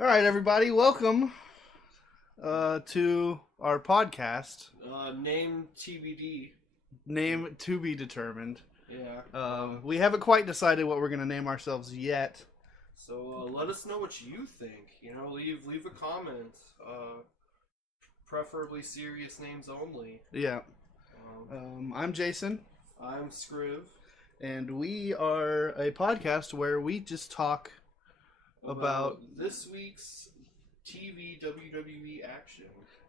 All right, everybody, welcome to our podcast. Name TBD. Name to be determined. Yeah. We haven't quite decided what we're going to name ourselves yet. So let us know what you think. Leave a comment. Preferably serious names only. Yeah. I'm Jason. I'm Scriv. And we are a podcast where we just talk about this week's TV WWE action.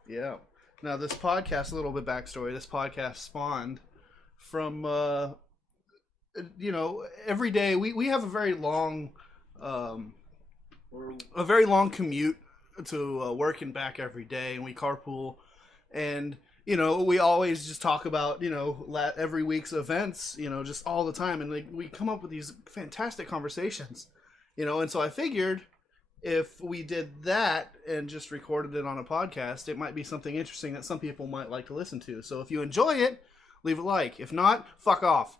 Yeah. Now, this podcast, a little bit backstory. This podcast spawned from, every day we have a very long commute to work and back every day, and we carpool, and we always just talk about every week's events, just all the time, and we come up with these fantastic conversations, and so I figured if we did that and just recorded it on a podcast, it might be something interesting that some people might like to listen to. So if you enjoy it, leave a like. If not, fuck off.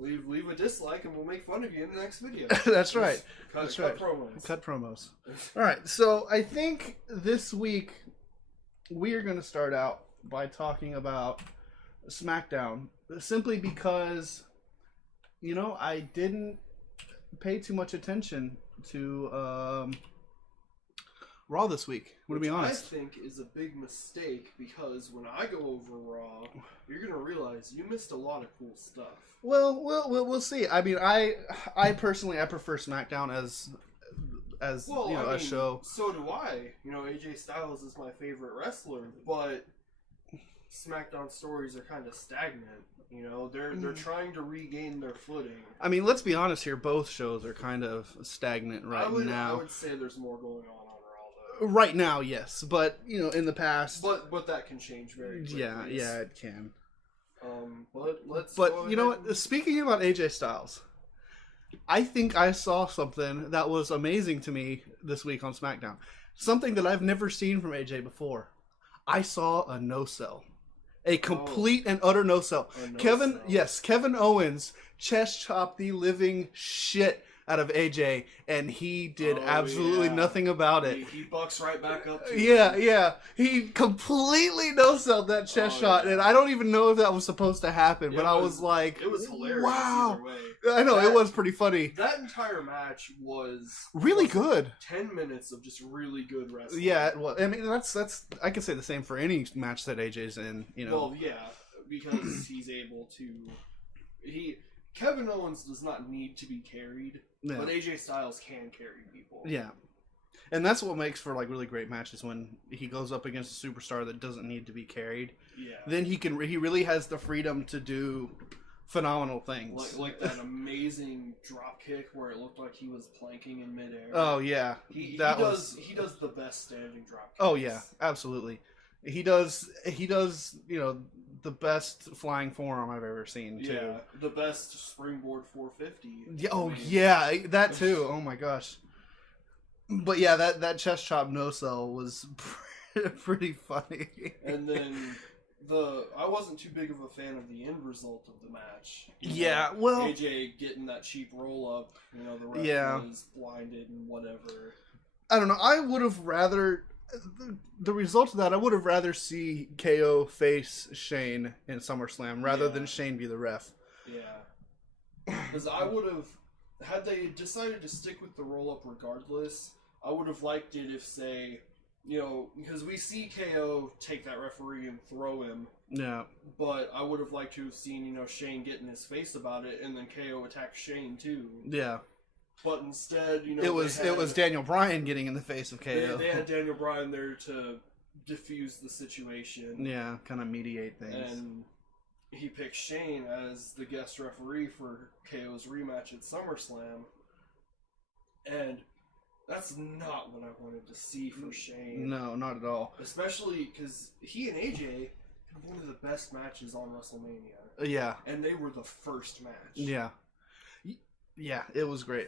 Leave a dislike and we'll make fun of you in the next video. That's right. Cut promos. Cut promos. All right. So I think this week we are going to start out by talking about SmackDown, simply because I didn't pay too much attention to Raw this week. To be honest, I think is a big mistake, because when I go over Raw, you're gonna realize you missed a lot of cool stuff. Well, we'll see. I mean, I personally prefer SmackDown as a show. So do I. AJ Styles is my favorite wrestler, but SmackDown stories are kind of stagnant. They're trying to regain their footing. I mean, let's be honest here. Both shows are kind of stagnant now. I would say there's more going on Raw, though. Right now, yes, but in the past. But that can change very quickly. Yeah, it can. But let's. But you know what? Speaking about AJ Styles, I think I saw something that was amazing to me this week on SmackDown. Something that I've never seen from AJ before. I saw a no-sell. A complete and utter no-sell. Kevin Owens chest chopped the living shit out of AJ, and he did absolutely nothing about it. He bucks right back up to Yeah. He completely no-selled that chest shot, and I don't even know if that was supposed to happen, but I was like... It was hilarious either way. I know, it was pretty funny. That entire match was... really good. 10 minutes of just really good wrestling. Yeah, it was. I mean, that's I can say the same for any match that AJ's in, Well, yeah, because he's able to... Kevin Owens does not need to be carried, but AJ Styles can carry people. Yeah. And that's what makes for really great matches, when he goes up against a superstar that doesn't need to be carried. Yeah. Then he really has the freedom to do phenomenal things. Like that amazing drop kick where it looked like he was planking in midair. Oh yeah. He does the best standing drop kicks. Oh yeah, absolutely. He does the best flying forearm I've ever seen too. Yeah, the best springboard 450. Yeah, yeah, that too. Oh my gosh. But yeah, that chest chop no-sell was pretty funny. And then I wasn't too big of a fan of the end result of the match. Well, AJ getting that cheap roll up, the ref was blinded and whatever. I don't know. I would have rather the result of that. I would have rather see KO face Shane in SummerSlam rather than Shane be the ref. Yeah, because I would have, had they decided to stick with the roll up regardless, I would have liked it if, say, because we see KO take that referee and throw him. Yeah. But I would have liked to have seen, Shane get in his face about it, and then KO attack Shane too. Yeah. But instead, it was Daniel Bryan getting in the face of KO. They had Daniel Bryan there to diffuse the situation. Yeah, kind of mediate things. And he picked Shane as the guest referee for KO's rematch at SummerSlam. And that's not what I wanted to see for Shane. No, not at all. Especially because he and AJ had one of the best matches on WrestleMania. Yeah. And they were the first match. Yeah. Yeah, it was great.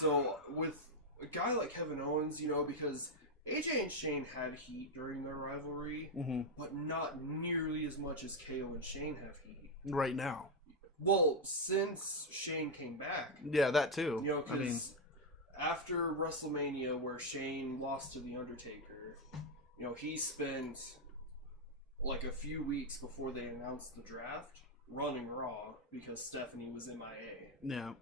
So, with a guy like Kevin Owens, because AJ and Shane had heat during their rivalry, but not nearly as much as KO and Shane have heat. Right now. Well, since Shane came back, Yeah, that too. you know, I mean, because after WrestleMania, where Shane lost to The Undertaker, you know, he spent like a few weeks before they announced the draft running Raw because Stephanie was MIA. yeah.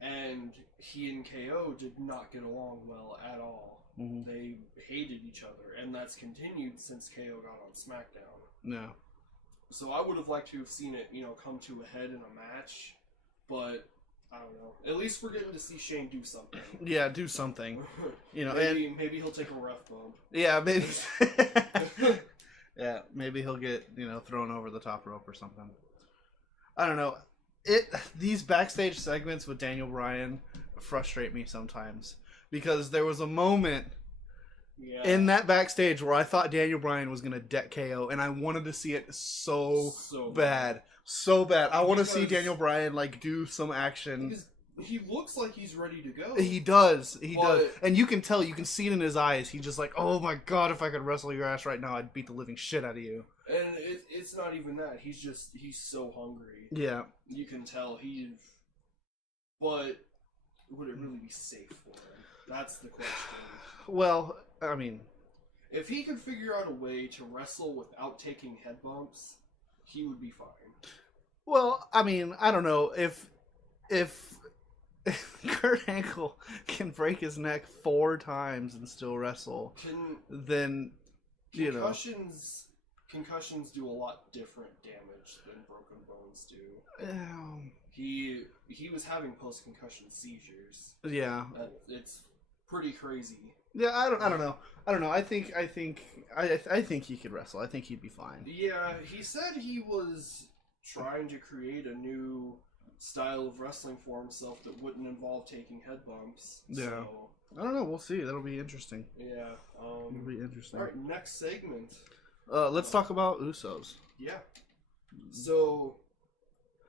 And he and KO did not get along well at all. Mm-hmm. They hated each other, and that's continued since KO got on SmackDown. Yeah. So I would have liked to have seen it, you know, come to a head in a match, but I don't know. At least we're getting to see Shane do something. Yeah, do something. You know, maybe he'll take a ref bump. Yeah, maybe. Yeah, maybe he'll get, you know, thrown over the top rope or something. I don't know. These backstage segments with Daniel Bryan frustrate me sometimes because there was a moment in that backstage where I thought Daniel Bryan was gonna deck KO, and I wanted to see it so bad. I want to see Daniel Bryan like do some action. He looks like he's ready to go. He does, and you can tell, you can see it in his eyes. He's just like, oh my god, if I could wrestle your ass right now, I'd beat the living shit out of you. And it's not even that. He's so hungry. Yeah. You can tell but would it really be safe for him? That's the question. Well, I mean, if he could figure out a way to wrestle without taking head bumps, he would be fine. Well, I mean, I don't know if Kurt Angle can break his neck 4 times and still wrestle, then you know. Concussions do a lot different damage than broken bones do. He was having post-concussion seizures. Yeah. It's pretty crazy. Yeah, I don't know. I think he could wrestle. I think he'd be fine. Yeah, he said he was trying to create a new style of wrestling for himself that wouldn't involve taking head bumps. Yeah. So, I don't know. We'll see. That'll be interesting. Yeah. It'll be interesting. All right, next segment. Let's talk about Usos. Yeah. So,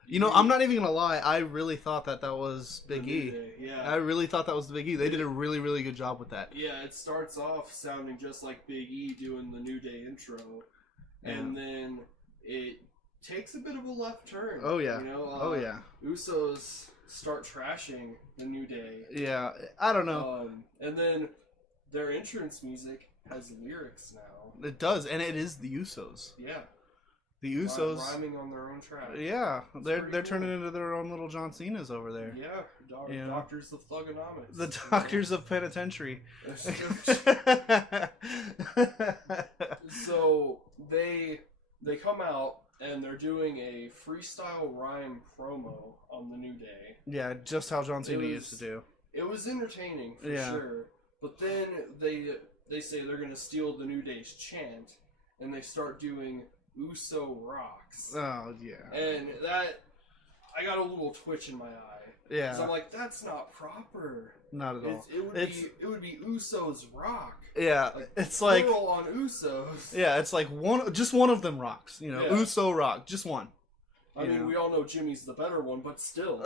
you know, I'm not even gonna lie. I really thought that was Big E. Yeah. I really thought that was the Big E. They did a really, really good job with that. Yeah, it starts off sounding just like Big E doing the New Day intro, and then it takes a bit of a left turn. Oh yeah. You know, oh yeah. Usos start trashing the New Day. Yeah, I don't know. And then their entrance music has lyrics now. It does, and it is the Usos. Yeah. The Usos rhyming on their own track. Yeah, they're turning into their own little John Cena's over there. Yeah, Doctors of Thugonomics. The Doctors of Penitentiary. So they come out and they're doing a freestyle rhyme promo on the New Day. Yeah, just how John Cena used to do. It was entertaining for sure, but then they say they're going to steal the New Day's chant, and they start doing Uso Rocks. Oh, yeah. And that, I got a little twitch in my eye. Yeah. Because I'm like, that's not proper. Not at all. It would be Usos Rock. Yeah. Like, it's like plural on Usos. Yeah, it's like just one of them rocks. You know, Uso Rock, just one. I mean, we all know Jimmy's the better one, but still.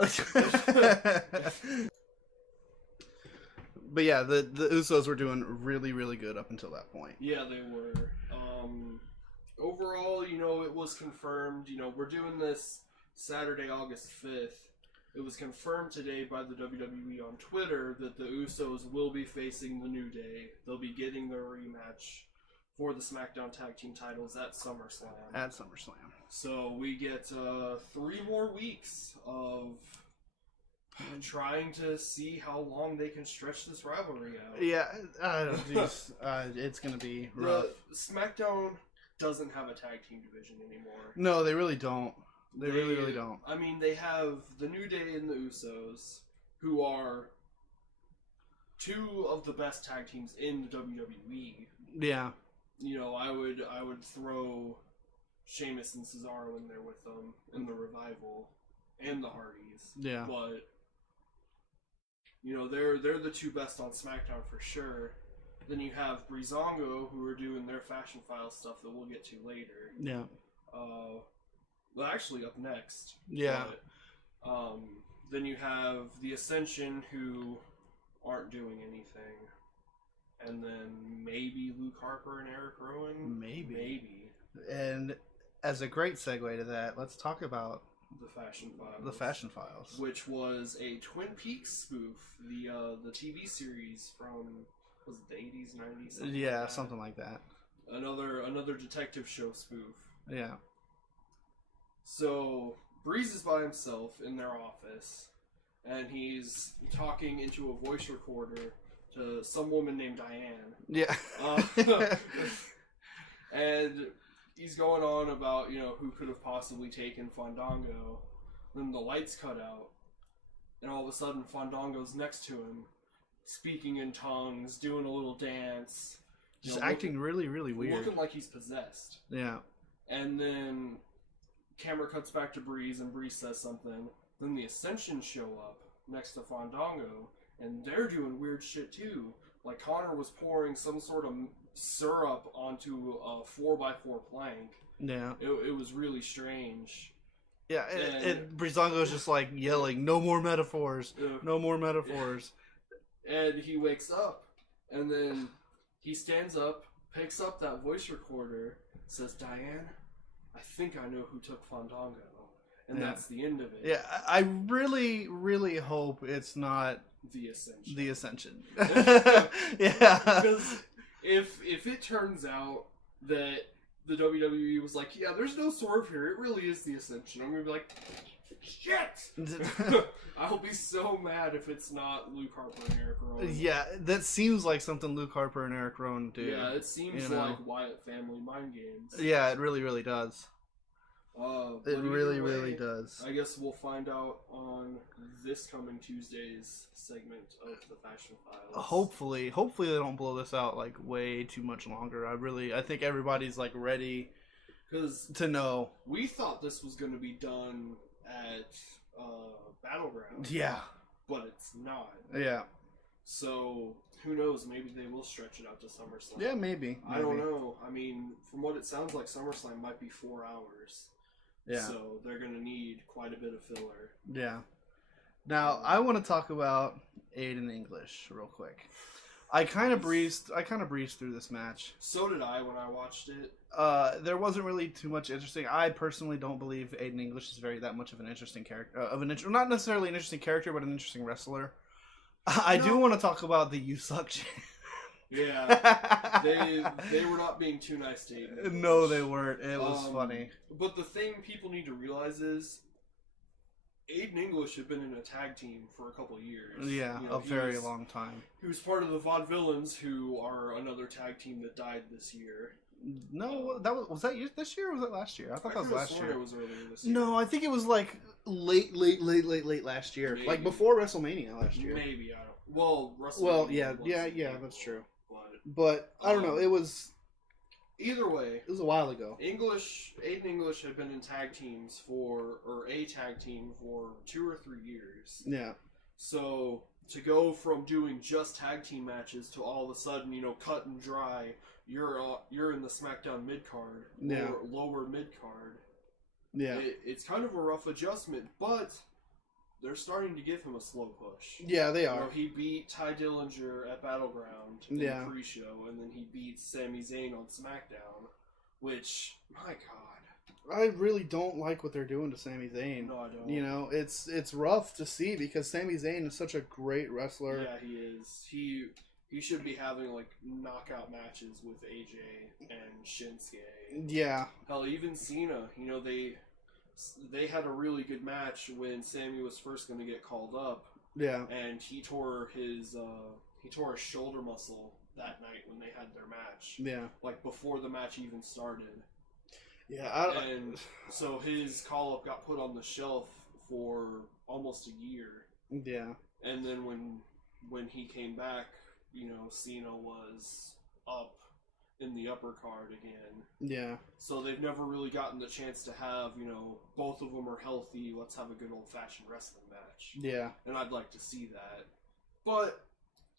But yeah, the Usos were doing really, really good up until that point. Yeah, they were. Overall, you know, it was confirmed. You know, we're doing this Saturday, August 5th. It was confirmed today by the WWE on Twitter that the Usos will be facing the New Day. They'll be getting their rematch for the SmackDown Tag Team titles at SummerSlam. So we get 3 more weeks of trying to see how long they can stretch this rivalry out. Yeah, it's going to be rough. SmackDown doesn't have a tag team division anymore. No, they really don't. They really don't. I mean, they have the New Day and the Usos, who are 2 of the best tag teams in the WWE. Yeah. You know, I would throw Sheamus and Cesaro in there with them in the Revival and the Hardys. Yeah. But you know, they're the 2 best on SmackDown for sure. Then you have Breezango, who are doing their Fashion File stuff that we'll get to later. Yeah. Well, actually, up next. Yeah. But, then you have the Ascension, who aren't doing anything. And then maybe Luke Harper and Eric Rowan? Maybe. Maybe. And as a great segue to that, let's talk about The Fashion Files. the Fashion Files, which was a Twin Peaks spoof, the TV series from, was it the 80s, 90s? Yeah, something like that. Another detective show spoof. Yeah. So Breeze is by himself in their office, and he's talking into a voice recorder to some woman named Diane. Yeah. And he's going on about, who could have possibly taken Fandango. Then the lights cut out, and all of a sudden Fandango's next to him, speaking in tongues, doing a little dance. Just acting really, really weird. Looking like he's possessed. Yeah. And then camera cuts back to Breeze, and Breeze says something. Then the Ascension show up next to Fandango, and they're doing weird shit too. Like Connor was pouring some sort of syrup onto a 4x4 plank. Yeah. It was really strange. Yeah, and Breezango's just like yelling, "No more metaphors! No more metaphors!" And he wakes up, and then he stands up, picks up that voice recorder, says, "Diane, I think I know who took Fandango." And that's the end of it. Yeah, I really, really hope it's not The Ascension. The Ascension. Yeah. Because if it turns out that the WWE was like, yeah, there's no swerve here, it really is The Ascension, I'm going to be like, shit! I'll be so mad if it's not Luke Harper and Eric Rowan. Yeah, that seems like something Luke Harper and Eric Rowan do. Yeah, it seems like Wyatt family mind games. Yeah, it really, really does. It really, way, really does. I guess we'll find out on this coming Tuesday's segment of the Fashion Files. Hopefully they don't blow this out like way too much longer. I think everybody's like ready to know. We thought this was going to be done at Battleground. Yeah, but it's not. Yeah. So who knows? Maybe they will stretch it out to SummerSlam. Yeah, maybe. I don't know. I mean, from what it sounds like, SummerSlam might be 4 hours. Yeah. So they're going to need quite a bit of filler. Yeah. Now, I want to talk about Aiden English real quick. I kind of breezed through this match. So did I when I watched it. There wasn't really too much interesting. I personally don't believe Aiden English is that much of an interesting character. Not necessarily an interesting character, but an interesting wrestler. I do want to talk about the "You Suck" chant. Yeah, they were not being too nice to Aiden. No, they weren't. It was funny. But the thing people need to realize is Aiden English had been in a tag team for a couple of years. Yeah, a very long time. He was part of the Vaudevillains, who are another tag team that died this year. No, was that this year or was that last year? I thought that was last year. It was earlier this year. No, I think it was like late last year. Maybe. Like before WrestleMania last year. Maybe, I don't. Well, WrestleMania. Well, yeah, that's true. But I don't know. It was either way. It was a while ago. Aiden English had been in tag teams a tag team for 2 or 3 years. Yeah. So to go from doing just tag team matches to all of a sudden, cut and dry, you're in the SmackDown mid card, lower mid card. Yeah. It's kind of a rough adjustment, but they're starting to give him a slow push. Yeah, they are. He beat Ty Dillinger at Battleground in the pre-show, and then he beat Sami Zayn on SmackDown, which, my God. I really don't like what they're doing to Sami Zayn. No, I don't. It's rough to see because Sami Zayn is such a great wrestler. Yeah, he is. He should be having, knockout matches with AJ and Shinsuke. Yeah. Hell, even Cena, they had a really good match when Sammy was first going to get called up. Yeah. And he tore his shoulder muscle that night when they had their match. Yeah. Before the match even started. Yeah. And so his call-up got put on the shelf for almost a year. Yeah. And then when he came back, Cena was up in the upper card again. Yeah. So they've never really gotten the chance to have, both of them are healthy, let's have a good old-fashioned wrestling match. Yeah. And I'd like to see that. But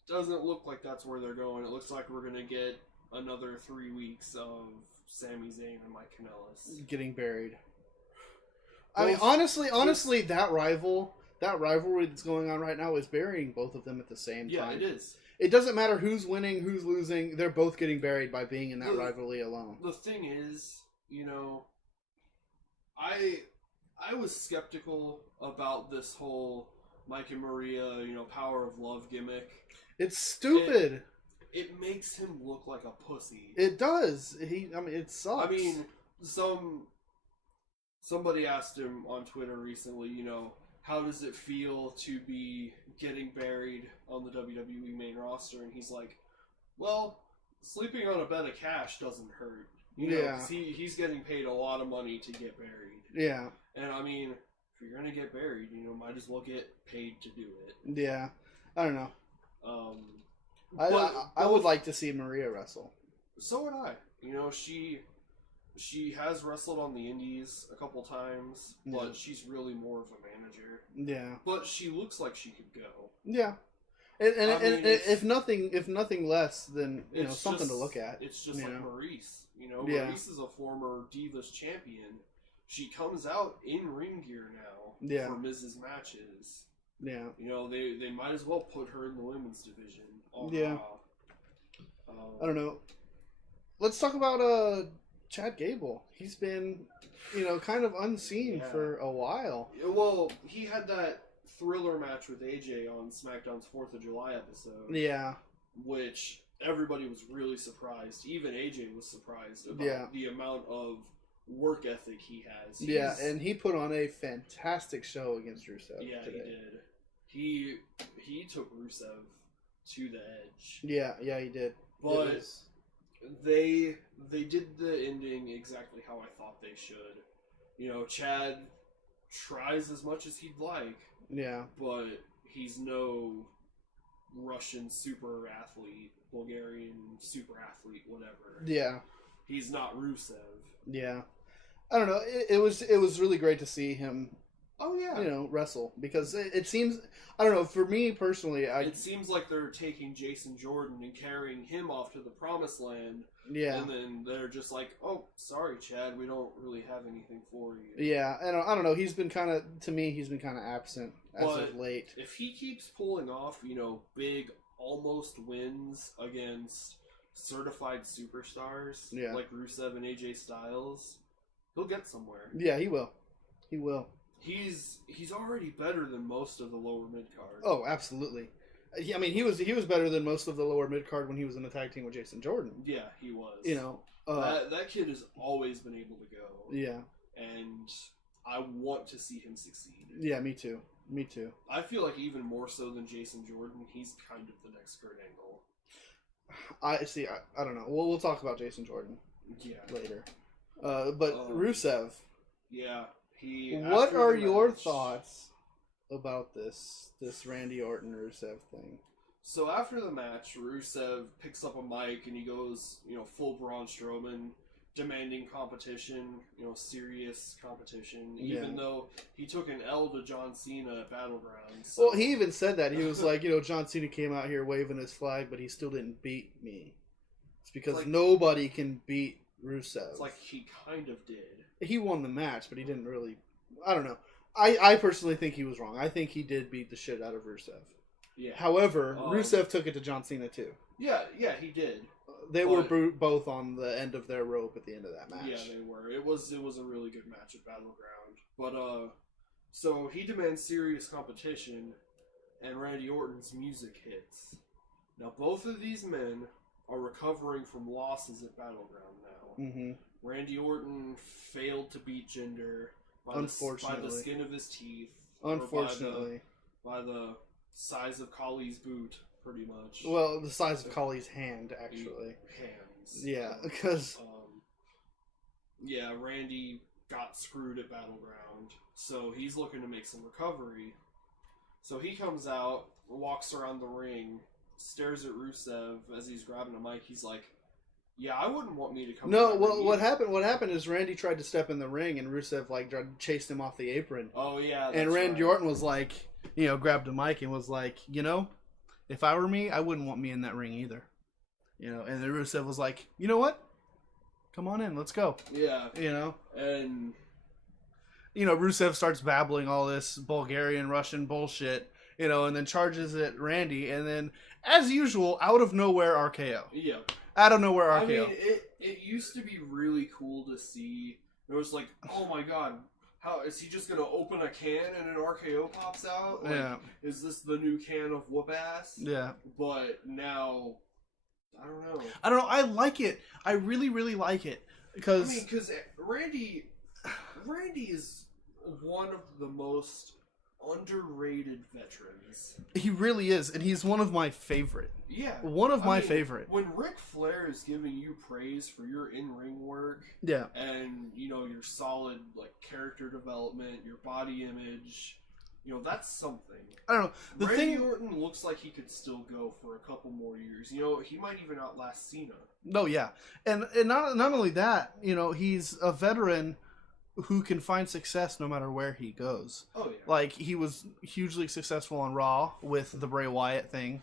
doesn't look like that's where they're going. It looks like we're going to get another 3 weeks of Sami Zayn and Mike Kanellis getting buried. I mean, honestly, that rivalry that's going on right now is burying both of them at the same time. Yeah, it is. It doesn't matter who's winning, who's losing. They're both getting buried by being in that rivalry alone. The thing is, I was skeptical about this whole Mike and Maria, power of love gimmick. It's stupid. It makes him look like a pussy. It does. It sucks. I mean, somebody asked him on Twitter recently, how does it feel to be getting buried on the WWE main roster? And he's like, well, sleeping on a bed of cash doesn't hurt. Yeah. 'Cause he's getting paid a lot of money to get buried. Yeah. And I mean, if you're gonna get buried, might as well get paid to do it. Yeah. I don't know. But I would like to see Maria wrestle. So would I. She has wrestled on the indies a couple times, but she's really more of a manager. Yeah. But she looks like she could go. Yeah. And if nothing less than something to look at. It's just like Maurice. Yeah. Maurice is a former Divas champion. She comes out in ring gear now for Miz's matches. Yeah. They might as well put her in the women's division. Yeah. I don't know. Let's talk about Chad Gable. He's been, kind of unseen for a while. Well, he had that thriller match with AJ on SmackDown's 4th of July episode. Yeah. Which everybody was really surprised. Even AJ was surprised about the amount of work ethic he has. And he put on a fantastic show against Rusev. Yeah, today. he did. He took Rusev to the edge. Yeah, he did. But they did the ending exactly how I thought they should. Chad tries as much as he'd like. Yeah. But he's no Russian super athlete, Bulgarian super athlete, whatever. Yeah. He's not Rusev. Yeah. I don't know. It was really great to see him. Oh yeah. Wrestle, because it seems, I don't know, for me personally, it seems like they're taking Jason Jordan and carrying him off to the promised land. Yeah. And then they're just like, oh, sorry, Chad, we don't really have anything for you. Yeah, and I don't know, he's been kind of absent as of late. If he keeps pulling off, big almost wins against certified superstars like Rusev and AJ Styles, he'll get somewhere. Yeah, he will. He will. He's already better than most of the lower mid card. Oh, absolutely. I mean, he was better than most of the lower mid card when he was in the tag team with Jason Jordan. Yeah, he was. That kid has always been able to go. Yeah. And I want to see him succeed. Yeah, me too. I feel like even more so than Jason Jordan, he's kind of the next Kurt Angle. I see. I don't know. We'll talk about Jason Jordan. Later. But Rusev. Yeah. What are your thoughts about this Randy Orton Rusev thing? So after the match, Rusev picks up a mic and he goes, full Braun Strowman, demanding competition, serious competition, even though he took an L to John Cena at Battleground. So. Well, he even said that. He was like, John Cena came out here waving his flag, but he still didn't beat me. It's because nobody can beat Rusev. It's like he kind of did. He won the match, but he didn't really... I don't know. I personally think he was wrong. I think he did beat the shit out of Rusev. Yeah. However, Rusev took it to John Cena, too. Yeah, he did. They were both on the end of their rope at the end of that match. Yeah, they were. It was a really good match at Battleground. But, so he demands serious competition, and Randy Orton's music hits. Now, both of these men are recovering from losses at Battleground now. Mm-hmm. Randy Orton failed to beat Jinder by the skin of his teeth. Unfortunately. By the size of Kali's boot, pretty much. Well, the size of Kali's hand, actually. Hands. Yeah, because... Randy got screwed at Battleground, so he's looking to make some recovery. So he comes out, walks around the ring, stares at Rusev as he's grabbing a mic. He's like, yeah, I wouldn't want me to come. No, well, what happened is Randy tried to step in the ring, and Rusev chased him off the apron. Oh yeah, and Randy Orton was like, grabbed a mic and was like, if I were me, I wouldn't want me in that ring either. And then Rusev was like, you know what? Come on in, let's go. Yeah. And Rusev starts babbling all this Bulgarian Russian bullshit, and then charges at Randy, and then as usual, out of nowhere RKO. Yeah. Out of nowhere RKO. I mean, it used to be really cool to see. It was like, oh my god, how is he just gonna open a can and an RKO pops out? Like, Yeah. Is this the new can of whoop ass? Yeah. But now, I don't know. I like it. I really, really like it because because Randy is one of the most underrated veterans. he really is, and he's one of my favorite. Yeah, One of my favorite. When Ric Flair is giving you praise for your in-ring work, Yeah, and your solid like character development, your body image, that's something. I don't know. Randy Orton looks like he could still go for a couple more years. He might even outlast Cena. No, yeah, and not only that, he's a veteran who can find success no matter where he goes. Oh yeah, like he was hugely successful on Raw with the Bray Wyatt thing.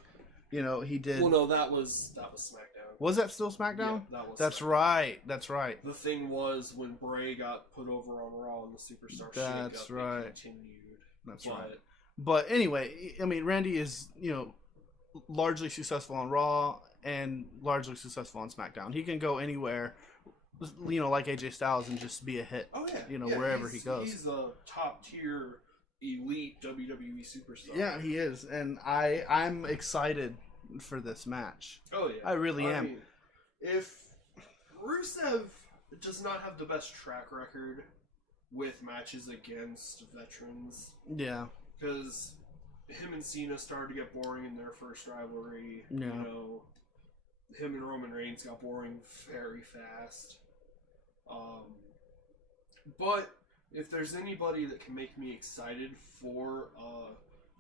He did. Well, no, that was SmackDown. Was that still SmackDown? Yeah, that was. That's SmackDown. right. That's right. The thing was when Bray got put over on Raw and the Superstar That's shakeup, right. it continued. That's But, right. But anyway, I mean, Randy is largely successful on Raw and largely successful on SmackDown. He can go anywhere, like AJ Styles, and just be a hit. Oh yeah, wherever he goes. He's a top tier, elite WWE superstar. Yeah, he is, and I'm excited for this match. Oh yeah, I really am. mean, if Rusev does not have the best track record with matches against veterans, Yeah, because him and Cena started to get boring in their first rivalry. Yeah. Him and Roman Reigns got boring very fast. But if there's anybody that can make me excited for a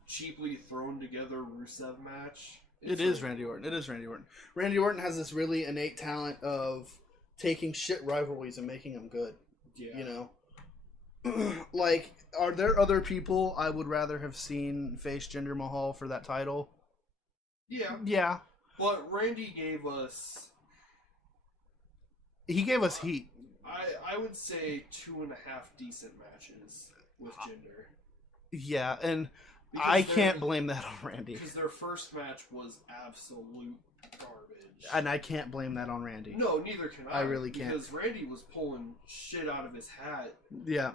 cheaply thrown together Rusev match, it is Randy Orton. It is Randy Orton. Randy Orton has this really innate talent of taking shit rivalries and making them good. Yeah. Like, are there other people I would rather have seen face Jinder Mahal for that title? Yeah. Yeah. But Randy gave us... He gave us heat. I would say 2.5 decent matches with Jinder. Yeah, and Because I can't blame that on Randy. Because their first match was absolute garbage. And I can't blame that on Randy. No, neither can I. I really can't. Because Randy was pulling shit out of his hat. Yeah.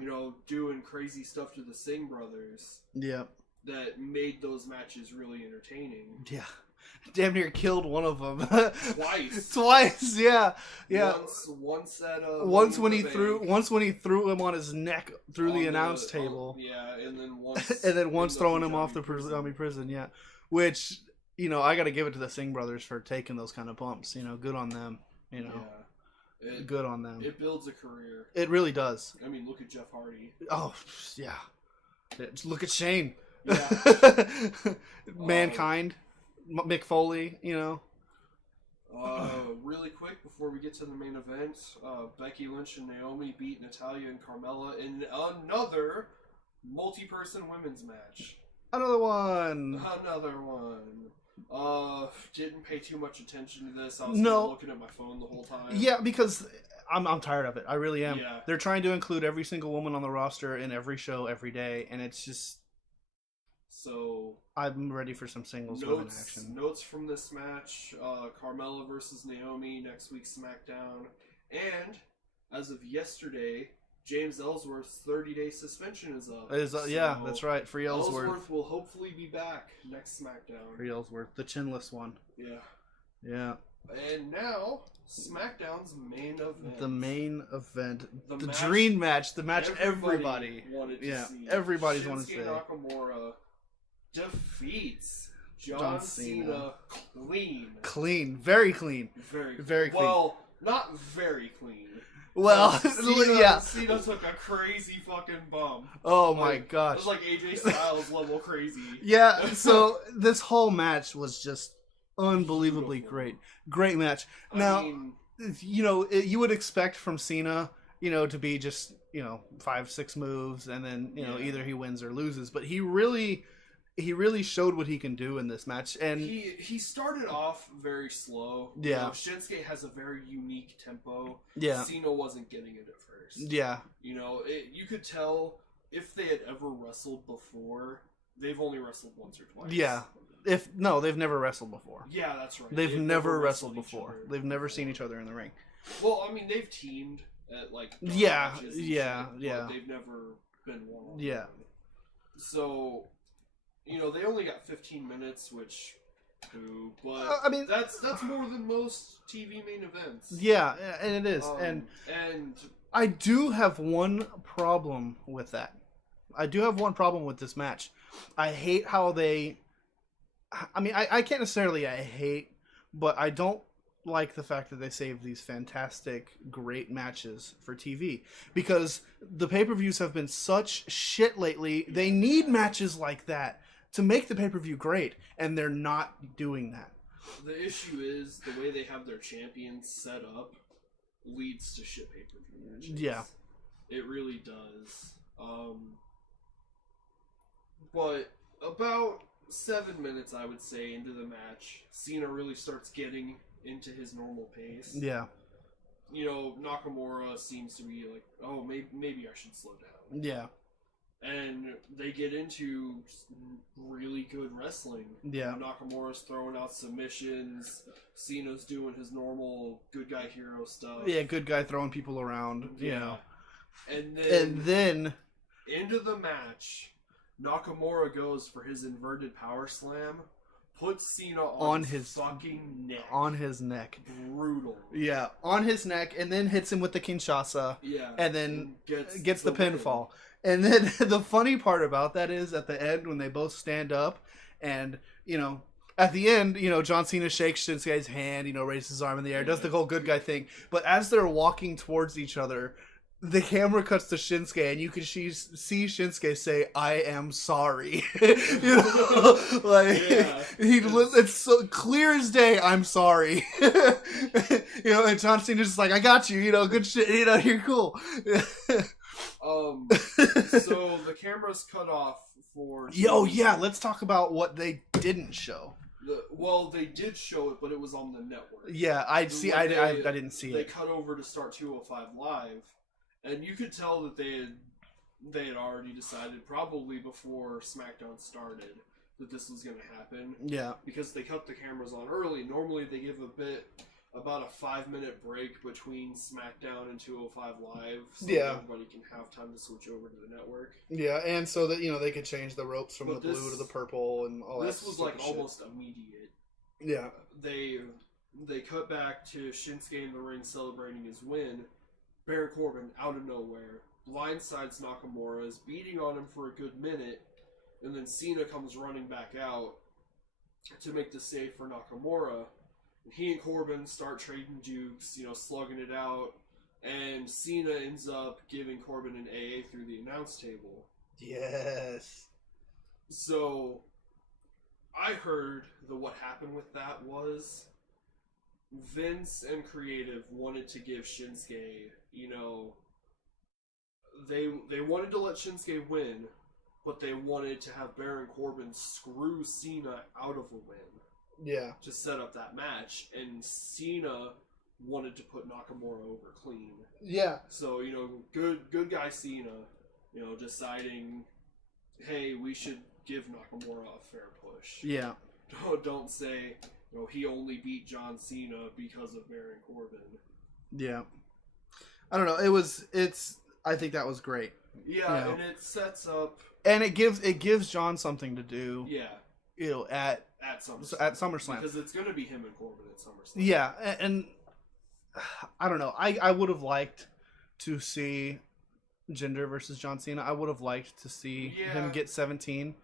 Doing crazy stuff to the Singh brothers. Yeah. That made those matches really entertaining. Yeah. Damn near killed one of them. Twice, yeah. Yeah. Once at once when he threw him on his neck through the announce table. Yeah, and then once and then once throwing him off the prison, yeah. Which, I got to give it to the Singh brothers for taking those kind of bumps. Good on them. Yeah. Good on them. It builds a career. It really does. I mean, look at Jeff Hardy. Oh, yeah. Look at Shane. Yeah. Mankind. Mick Foley, Really quick before we get to the main event, Becky Lynch and Naomi beat Natalya and Carmella in another multi-person women's match. Another one. Didn't pay too much attention to this. I was looking at my phone the whole time. Yeah, because I'm tired of it. I really am. Yeah. They're trying to include every single woman on the roster in every show every day, and it's just... So I'm ready for some singles women action. Notes from this match: Carmella versus Naomi next week's SmackDown, and as of yesterday, James Ellsworth's 30-day suspension is up. Yeah, that's right. Free Ellsworth. Ellsworth will hopefully be back next SmackDown. Free Ellsworth, the chinless one. Yeah. Yeah. And now SmackDown's main event. The main event. The match dream match. The match everybody wanted to see. Everybody's wanted to see. Shinsuke Nakamura defeats John Cena clean, very clean, very clean. Well, not very clean. Well, Cena took a crazy fucking bump. Oh my gosh, it was like AJ Styles level crazy. Yeah, so this whole match was just unbelievably great match. Now, you would expect from Cena, to be just 5-6 moves, and then either he wins or loses, but he really showed what he can do in this match, and he started off very slow. Yeah, Shinsuke has a very unique tempo. Yeah, Cena wasn't getting it at first. Yeah, you could tell if they had ever wrestled before. They've only wrestled once or twice. Yeah, they've never wrestled before. Yeah, that's right. They've never wrestled before. They've never seen each other in the ring. Well, I mean, they've teamed at yeah. They've never been one. Yeah. So, you know, they only got 15 minutes, which, but I mean, that's more than most TV main events. Yeah, and it is, and I do have one problem with that. I do have one problem with this match. I hate how they. I mean, I can't necessarily I hate, but I don't like the fact that they save these fantastic, great matches for TV because the pay-per-views have been such shit lately. They need matches like that to make the pay-per-view great, and they're not doing that. The issue is the way they have their champions set up leads to shit pay-per-view matches. Yeah. It really does. But about 7 minutes, I would say, into the match, Cena really starts getting into his normal pace. Yeah. You know, Nakamura seems to be like, oh, maybe I should slow down. Yeah. And they get into really good wrestling. Yeah. Nakamura's throwing out submissions. Cena's doing his normal good guy hero stuff. Yeah, good guy throwing people around. Yeah. You know. And then into the match, Nakamura goes for his inverted power slam, puts Cena on his fucking neck. On his neck. Brutal. Yeah, on his neck, and then hits him with the Kinshasa. Yeah. And then gets the win. pinfall. And then the funny part about that is at the end when they both stand up and, you know, at the end, you know, John Cena shakes Shinsuke's hand, you know, raises his arm in the air, does the whole good guy thing. But as they're walking towards each other, the camera cuts to Shinsuke and you can see Shinsuke say, "I am sorry." You know, like, it's so clear as day, "I'm sorry." You know, and John Cena's just like, "I got you, you know, good shit, you know, you're cool." So the camera's cut off for... Yeah, let's talk about what they didn't show. Well, they did show it, but it was on the network. Yeah, I didn't see it. They cut over to start 205 Live, and you could tell that they had already decided, probably before SmackDown started, that this was going to happen. Yeah. Because they cut the cameras on early. Normally they give about a 5-minute break between SmackDown and 205 Live, so that everybody can have time to switch over to the network. Yeah, and so that, you know, they could change the ropes from the blue to the purple and all that. This was like almost immediate. Yeah. They cut back to Shinsuke in the ring celebrating his win. Baron Corbin, out of nowhere, blindsides Nakamura, is beating on him for a good minute, and then Cena comes running back out to make the save for Nakamura. He and Corbin start trading jukes, you know, slugging it out, and Cena ends up giving Corbin an AA through the announce table. Yes. So, I heard that what happened with that was Vince and creative wanted to give Shinsuke, you know, they wanted to let Shinsuke win, but they wanted to have Baron Corbin screw Cena out of a win. Yeah. To set up that match, and Cena wanted to put Nakamura over clean. Yeah. So, you know, good guy Cena, you know, deciding, hey, we should give Nakamura a fair push. Yeah. Don't say, you know, he only beat John Cena because of Baron Corbin. Yeah. I don't know. I think that was great. Yeah, you know? And it sets up, and it gives John something to do. Yeah. You know, at SummerSlam. Because it's going to be him and Corbin at SummerSlam. Yeah, and I don't know. I would have liked to see Jinder versus John Cena. I would have liked to see him get 17.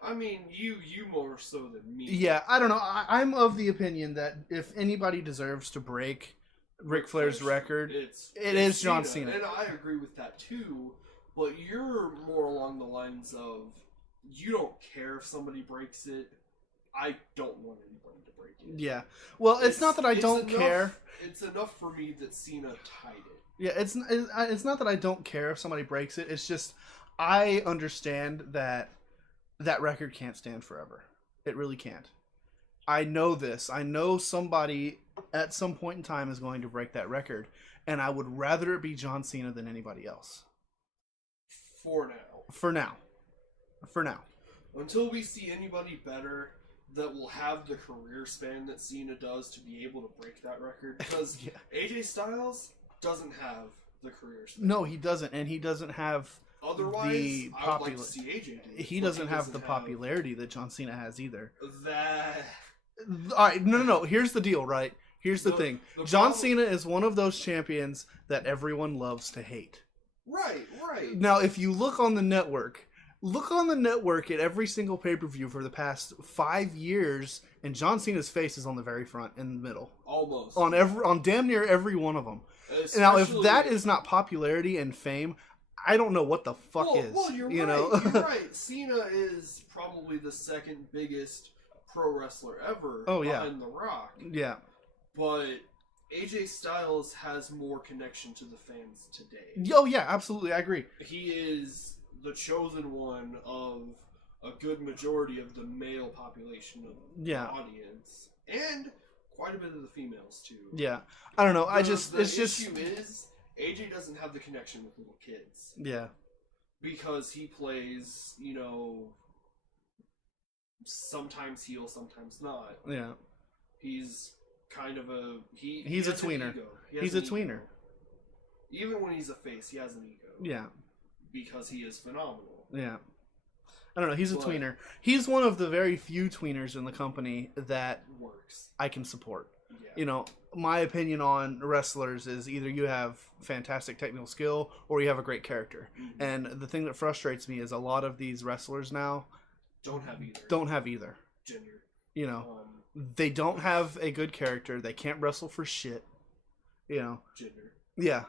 I mean, you more so than me. Yeah, I don't know. I'm of the opinion that if anybody deserves to break Ric Flair's record, it is John Cena. And I agree with that too, but you're more along the lines of, you don't care if somebody breaks it. I don't want anybody to break it. Yeah. Well, it's not that I don't care. It's enough for me that Cena tied it. Yeah, it's not that I don't care if somebody breaks it. It's just I understand that record can't stand forever. It really can't. I know this. I know somebody at some point in time is going to break that record, and I would rather it be John Cena than anybody else. For now. Until we see anybody better that will have the career span that Cena does to be able to break that record. Because AJ Styles doesn't have the career span. No, he doesn't. And he doesn't have Otherwise, the I would like to see AJ do it. he doesn't have the popularity that John Cena has either. That. All right, no. Here's the deal, right? Here's the thing. John Cena is one of those champions that everyone loves to hate. Right. Now, if you look on the network at every single pay-per-view for the past 5 years, and John Cena's face is on the very front in the middle. Almost. On damn near every one of them. Now, if that is not popularity and fame, I don't know what the fuck is. Well, you're right. You're right. Cena is probably the second biggest pro wrestler ever behind The Rock. Yeah. But AJ Styles has more connection to the fans today. Oh, yeah, absolutely. I agree. He is the chosen one of a good majority of the male population of the audience. And quite a bit of the females, too. Yeah. I don't know. The issue is, AJ doesn't have the connection with little kids. Yeah. Because he plays, sometimes heel, sometimes not. Yeah. He's kind of a... He's a tweener. He's a tweener. Even when he's a face, he has an ego. Yeah. Because he is phenomenal. Yeah. I don't know. He's a tweener. He's one of the very few tweeners in the company that works. I can support. Yeah. My opinion on wrestlers is either you have fantastic technical skill or you have a great character. Mm-hmm. And the thing that frustrates me is a lot of these wrestlers now don't have either. Gender. They don't have a good character. They can't wrestle for shit. Gender. Yeah.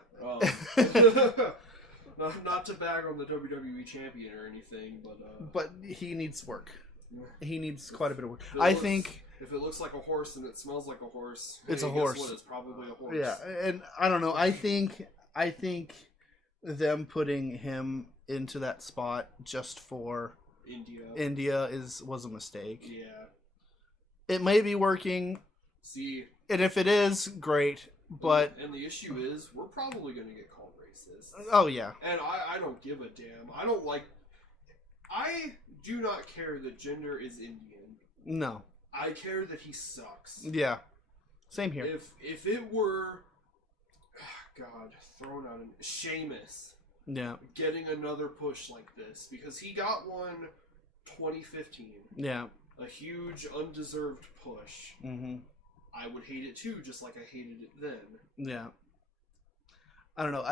Not to bag on the WWE champion or anything, but he needs work. He needs quite a bit of work. If it looks like a horse and it smells like a horse, it's a horse. Guess what? It's probably a horse. Yeah, and I don't know. I think them putting him into that spot just for India was a mistake. Yeah. It may be working. See, and if it is, great. But and the issue is, we're probably going to get called racist. Oh yeah. And I don't give a damn. I do not care that Gender is Indian. No. I care that he sucks. Yeah. Same here. If it were, thrown out in Sheamus. Yeah. Getting another push like this because he got one 2015. Yeah. A huge undeserved push. Mm-hmm. I would hate it too, just like I hated it then. Yeah. I don't know.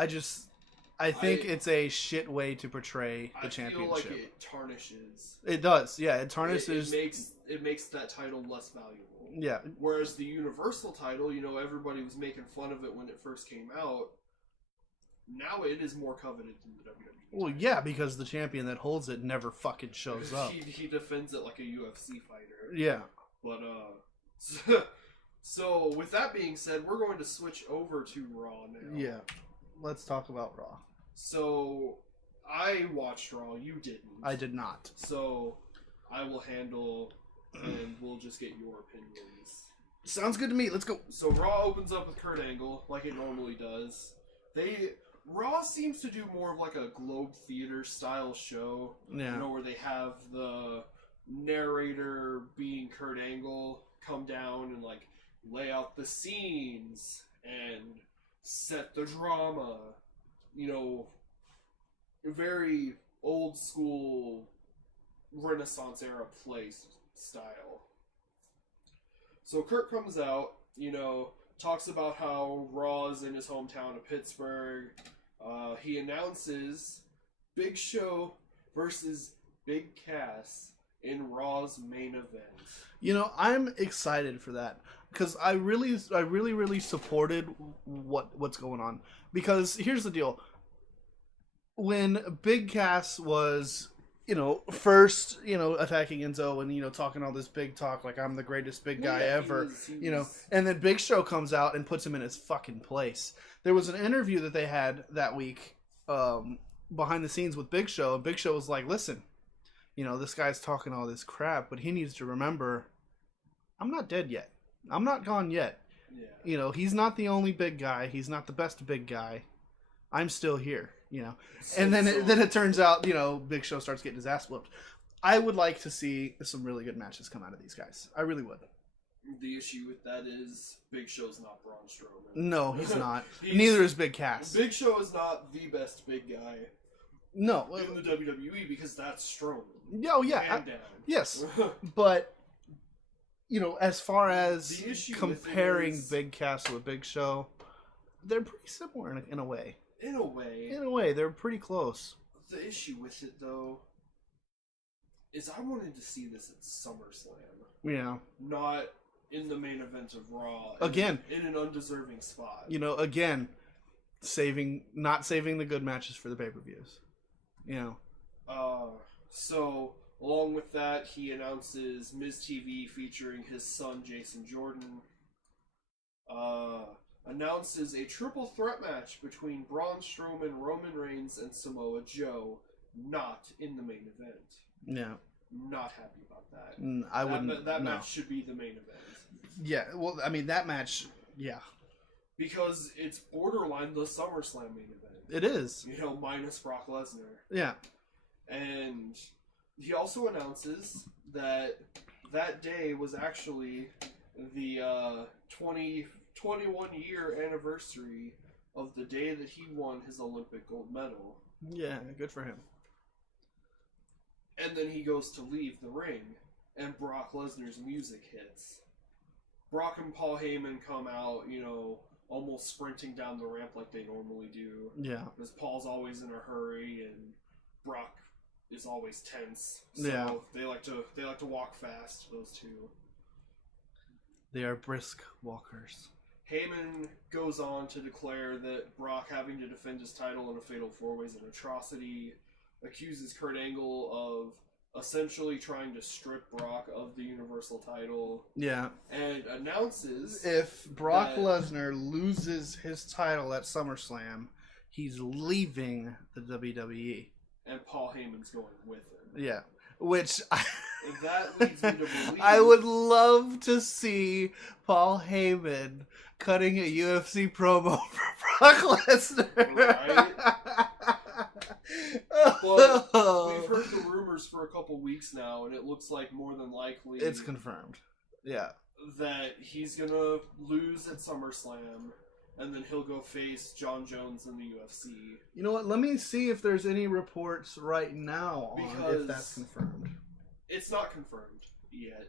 I think it's a shit way to portray the championship. I feel like it tarnishes. It does, yeah. It tarnishes. It makes that title less valuable. Yeah. Whereas the Universal title, everybody was making fun of it when it first came out. Now it is more coveted than the WWE. Well, yeah, because the champion that holds it never fucking shows up. He defends it like a UFC fighter. Yeah. But so with that being said, we're going to switch over to Raw now. Yeah. Let's talk about Raw. So, I watched Raw, you didn't. I did not. So, I will handle, and we'll just get your opinions. Sounds good to me, let's go. So, Raw opens up with Kurt Angle, like it normally does. Raw seems to do more of like a Globe Theater style show. Yeah. Where they have the narrator being Kurt Angle come down and like lay out the scenes and set the drama. Very old school Renaissance era play style. So Kurt comes out, talks about how Raw's in his hometown of Pittsburgh. He announces Big Show versus Big Cass in Raw's main event. I'm excited for that because I really supported what's going on. Because here's the deal: when Big Cass was, first, attacking Enzo and talking all this big talk like I'm the greatest big guy ever, he was... and then Big Show comes out and puts him in his fucking place. There was an interview that they had that week behind the scenes with Big Show, and Big Show was like, "Listen, this guy's talking all this crap, but he needs to remember, I'm not dead yet. I'm not gone yet. Yeah. He's not the only big guy. He's not the best big guy. I'm still here." And then it turns out, Big Show starts getting his ass whooped. I would like to see some really good matches come out of these guys. I really would. The issue with that is Big Show's not Braun Strowman. No, he's not. Neither is Big Cass. Big Show is not the best big guy. No. in the WWE because that's Strowman. Oh, yeah. Hand down. Yes. But, as far as The issue comparing with it is, Big Cass with Big Show, they're pretty similar in a way. in a way, They're pretty close. the issue with it, though, is I wanted to see this at SummerSlam. Yeah. Not in the main event of Raw. Again. In an undeserving spot. Again, not saving the good matches for the pay-per-views. So, along with that, he announces Miz TV featuring his son, Jason Jordan. Announces a triple threat match between Braun Strowman, Roman Reigns, and Samoa Joe. Not in the main event. Yeah. Not happy about that. I wouldn't. That no. match should be the main event. Yeah, well, I mean, that match, yeah. Because it's borderline the SummerSlam main event. It is. Minus Brock Lesnar. Yeah. And he also announces that day was actually the 21-year anniversary of the day that he won his Olympic gold medal. Yeah, good for him. And then he goes to leave the ring, and Brock Lesnar's music hits. Brock and Paul Heyman come out, almost sprinting down the ramp like they normally do. Yeah. Because Paul's always in a hurry, and Brock is always tense. So yeah. they like to walk fast, those two. They are brisk walkers. Heyman goes on to declare that Brock having to defend his title in a fatal 4-way is an atrocity. Accuses Kurt Angle of essentially trying to strip Brock of the Universal title. Yeah. And announces if Brock Lesnar loses his title at SummerSlam, he's leaving the WWE. And Paul Heyman's going with him. Yeah. Which that leads me to believe I would love to see Paul Heyman cutting a UFC promo for Brock Lesnar. Right? But we've heard the rumors for a couple weeks now, and it looks like more than likely it's confirmed. Yeah. That he's gonna lose at SummerSlam, and then he'll go face John Jones in the UFC. You know what? Let me see if there's any reports right now on if that's confirmed. It's not confirmed yet.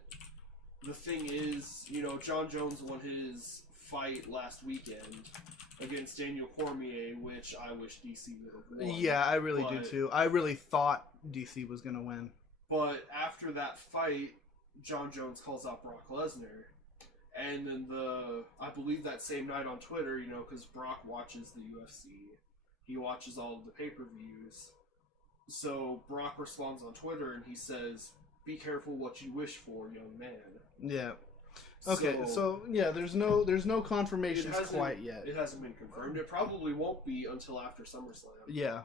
The thing is, John Jones won his fight last weekend against Daniel Cormier, which I wish DC would have won. Yeah, I really do too. I really thought DC was going to win. But after that fight, John Jones calls out Brock Lesnar. And then I believe that same night on Twitter, because Brock watches the UFC. He watches all of the pay-per-views. So Brock responds on Twitter and he says, "Be careful what you wish for, young man." Yeah. Okay, so yeah, there's no confirmations quite yet. It hasn't been confirmed. It probably won't be until after SummerSlam. Yeah.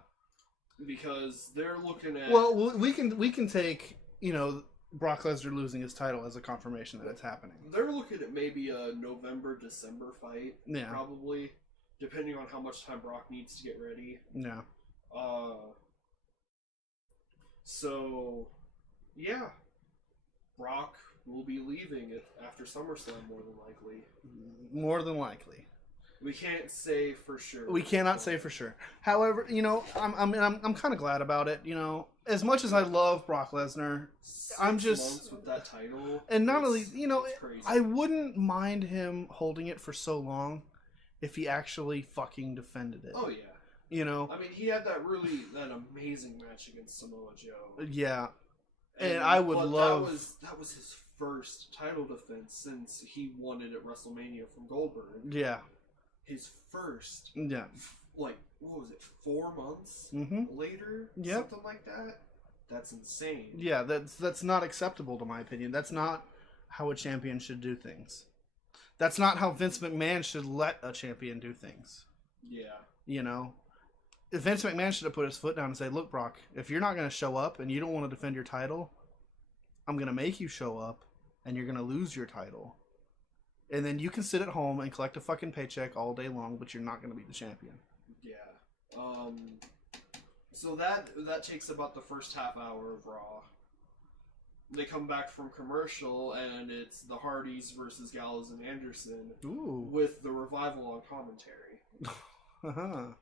Because they're looking at... Well, we can take, Brock Lesnar losing his title as a confirmation that it's happening. They're looking at maybe a November-December fight. Yeah. Probably. Depending on how much time Brock needs to get ready. Yeah. So, yeah. Brock will be leaving it after SummerSlam, more than likely. More than likely. We can't say for sure. We cannot say for sure. However, I'm kind of glad about it. As much as I love Brock Lesnar, 6 I'm just months with that title. And not only, it's crazy. I wouldn't mind him holding it for so long if he actually fucking defended it. Oh yeah. I mean, he had that amazing match against Samoa Joe. Yeah. And I would love... That was his first title defense since he won it at WrestleMania from Goldberg. Yeah. His first. Yeah. What was it, 4 months later? Yep. Something like that? That's insane. Yeah, that's not acceptable to my opinion. That's not how a champion should do things. That's not how Vince McMahon should let a champion do things. Yeah. If Vince McMahon should have put his foot down and say, "Look, Brock, if you're not going to show up and you don't want to defend your title, I'm going to make you show up and you're going to lose your title. And then you can sit at home and collect a fucking paycheck all day long, but you're not going to be the champion." Yeah. So that takes about the first half hour of Raw. They come back from commercial, and it's the Hardys versus Gallows and Anderson. Ooh. With the Revival on commentary. Uh-huh.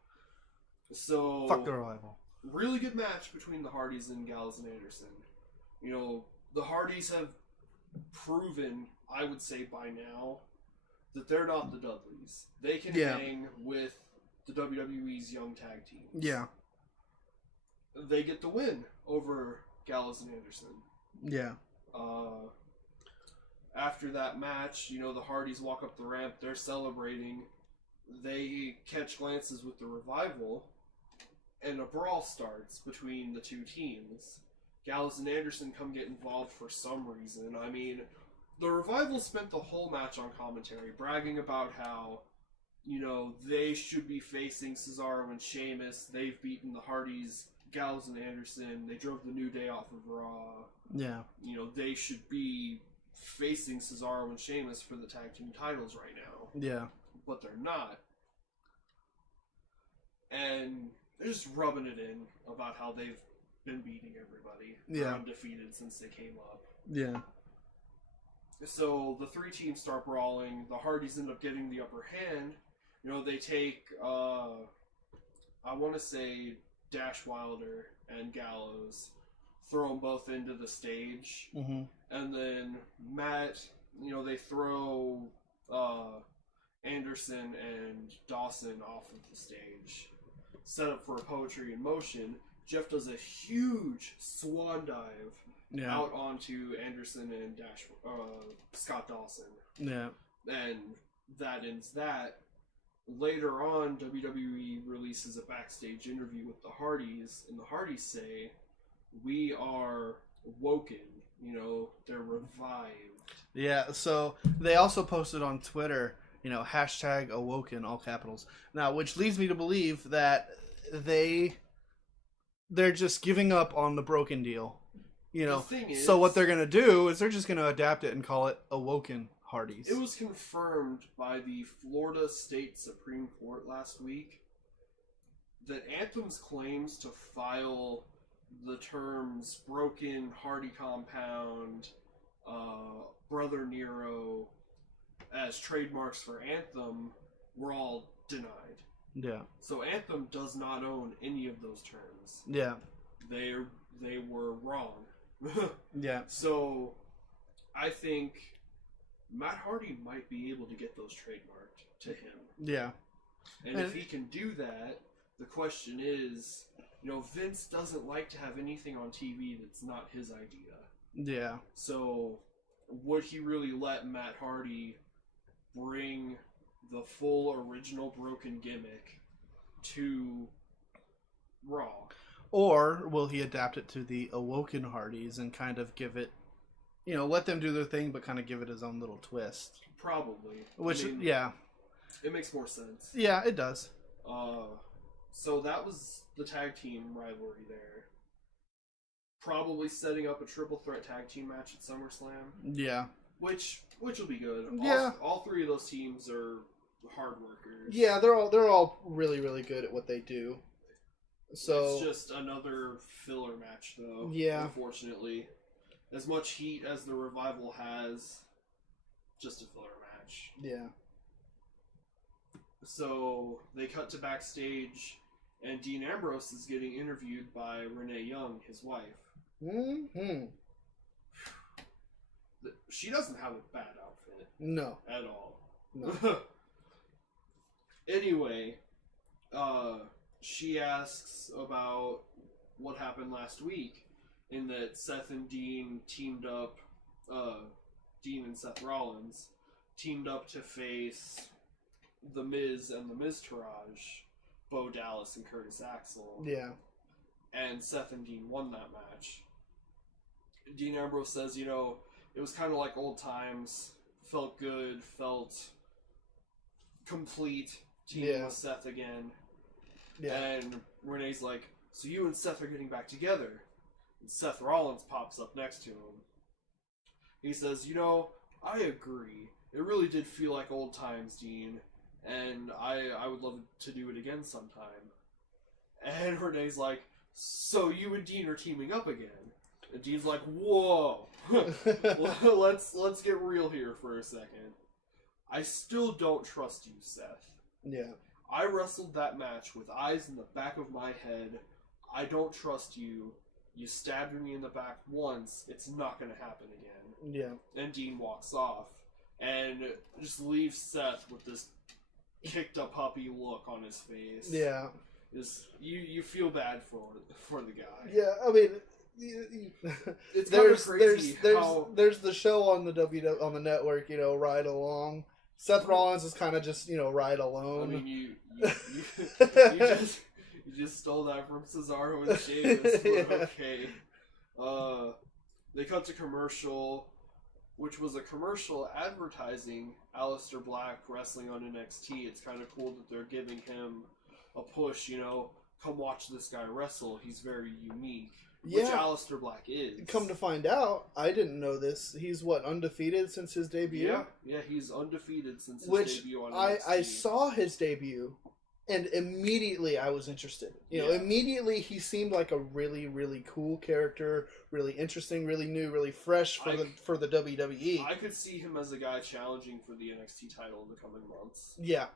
So fuck the Revival. really good match between the Hardys and Gallows and Anderson. You know, the Hardys have proven, I would say by now, that they're not the Dudleys. They can hang with the WWE's young tag team. Yeah. They get the win over Gallows and Anderson. Yeah. After that match, you know, the Hardys walk up the ramp. They're celebrating. They catch glances with the Revival, and a brawl starts between the two teams. Gallows and Anderson come get involved for some reason. I mean, the Revival spent the whole match on commentary, bragging about how, you know, they should be facing Cesaro and Sheamus. They've beaten the Hardys, Gallows and Anderson. They drove the New Day off of Raw. Yeah. You know, they should be facing Cesaro and Sheamus for the tag team titles right now. Yeah. But they're not. And they're just rubbing it in about how they've been beating everybody. Yeah. They're undefeated since they came up. Yeah. So the three teams start brawling. The Hardys end up getting the upper hand. You know, they take, I want to say, Dash Wilder and Gallows, throw them both into the stage. Mm-hmm. And then Matt, you know, they throw Anderson and Dawson off of the stage. Set up for a Poetry in Motion. Jeff does a huge swan dive out onto Anderson and Scott Dawson. Yeah. And that ends that. Later on, WWE releases a backstage interview with the Hardys, and the Hardys say, "We are woken." You know, they're revived. Yeah, so they also posted on Twitter, you know, hashtag awoken, all capitals. Now, which leads me to believe that they're just giving up on the broken deal. You know, so what they're going to do is they're just going to adapt it and call it Awoken Hardys. It was confirmed by the Florida State Supreme Court last week that Anthem's claims to file the terms Broken, Hardy Compound, Brother Nero as trademarks for Anthem were all denied. Yeah. So Anthem does not own any of those terms. Yeah. They were wrong. Yeah. So I think Matt Hardy might be able to get those trademarked to him. Yeah. And if he can do that, the question is, you know, Vince doesn't like to have anything on TV that's not his idea. Yeah. So would he really let Matt Hardy bring the full original Broken gimmick to Raw? Or will he adapt it to the Awoken Hardys and kind of give it, you know, let them do their thing, but kind of give it his own little twist? Probably. Which, I mean, yeah. It makes more sense. Yeah, it does. So that was the tag team rivalry there. Probably setting up a triple threat tag team match at SummerSlam. Yeah. Which will be good. Yeah. All three of those teams are hard workers. Yeah, they're all really, really good at what they do. So it's just another filler match, though. Yeah. Unfortunately, as much heat as the Revival has, just a filler match. Yeah. So they cut to backstage, and Dean Ambrose is getting interviewed by Renee Young, his wife. Mm-hmm. She doesn't have a bad outfit. No. At all. No. Anyway, she asks about what happened last week, in that Seth and Dean teamed up, Dean and Seth Rollins teamed up to face The Miz and The Miztourage, Bo Dallas and Curtis Axel. Yeah. And Seth and Dean won that match. Dean Ambrose says, you know, it was kind of like old times. Felt good, felt complete teaming with Seth again. Yeah. And Renee's like, so you and Seth are getting back together. And Seth Rollins pops up next to him. He says, you know, I agree. It really did feel like old times, Dean. And I would love to do it again sometime. And Renee's like, so you and Dean are teaming up again. And Dean's like, whoa. let's get real here for a second. I still don't trust you, Seth. Yeah. I wrestled that match with eyes in the back of my head. I don't trust you. You stabbed me in the back once. It's not going to happen again. Yeah. And Dean walks off and just leaves Seth with this kicked up puppy look on his face. Yeah. You feel bad for the guy. Yeah, I mean, it's kind of crazy there's the show on the network, Ride Along. Seth Rollins is kind of just Ride Alone. I mean, you just stole that from Cesaro and Sheamus. But okay. They cut to commercial, which was a commercial advertising Aleister Black wrestling on NXT. It's kind of cool that they're giving him a push, come watch this guy wrestle. He's very unique, which Aleister Black is. Come to find out, I didn't know this. He's undefeated since his debut? Yeah, he's undefeated since his debut on NXT. I saw his debut, and immediately I was interested. Immediately he seemed like a really, really cool character, really interesting, really new, really fresh for the WWE. I could see him as a guy challenging for the NXT title in the coming months. Yeah.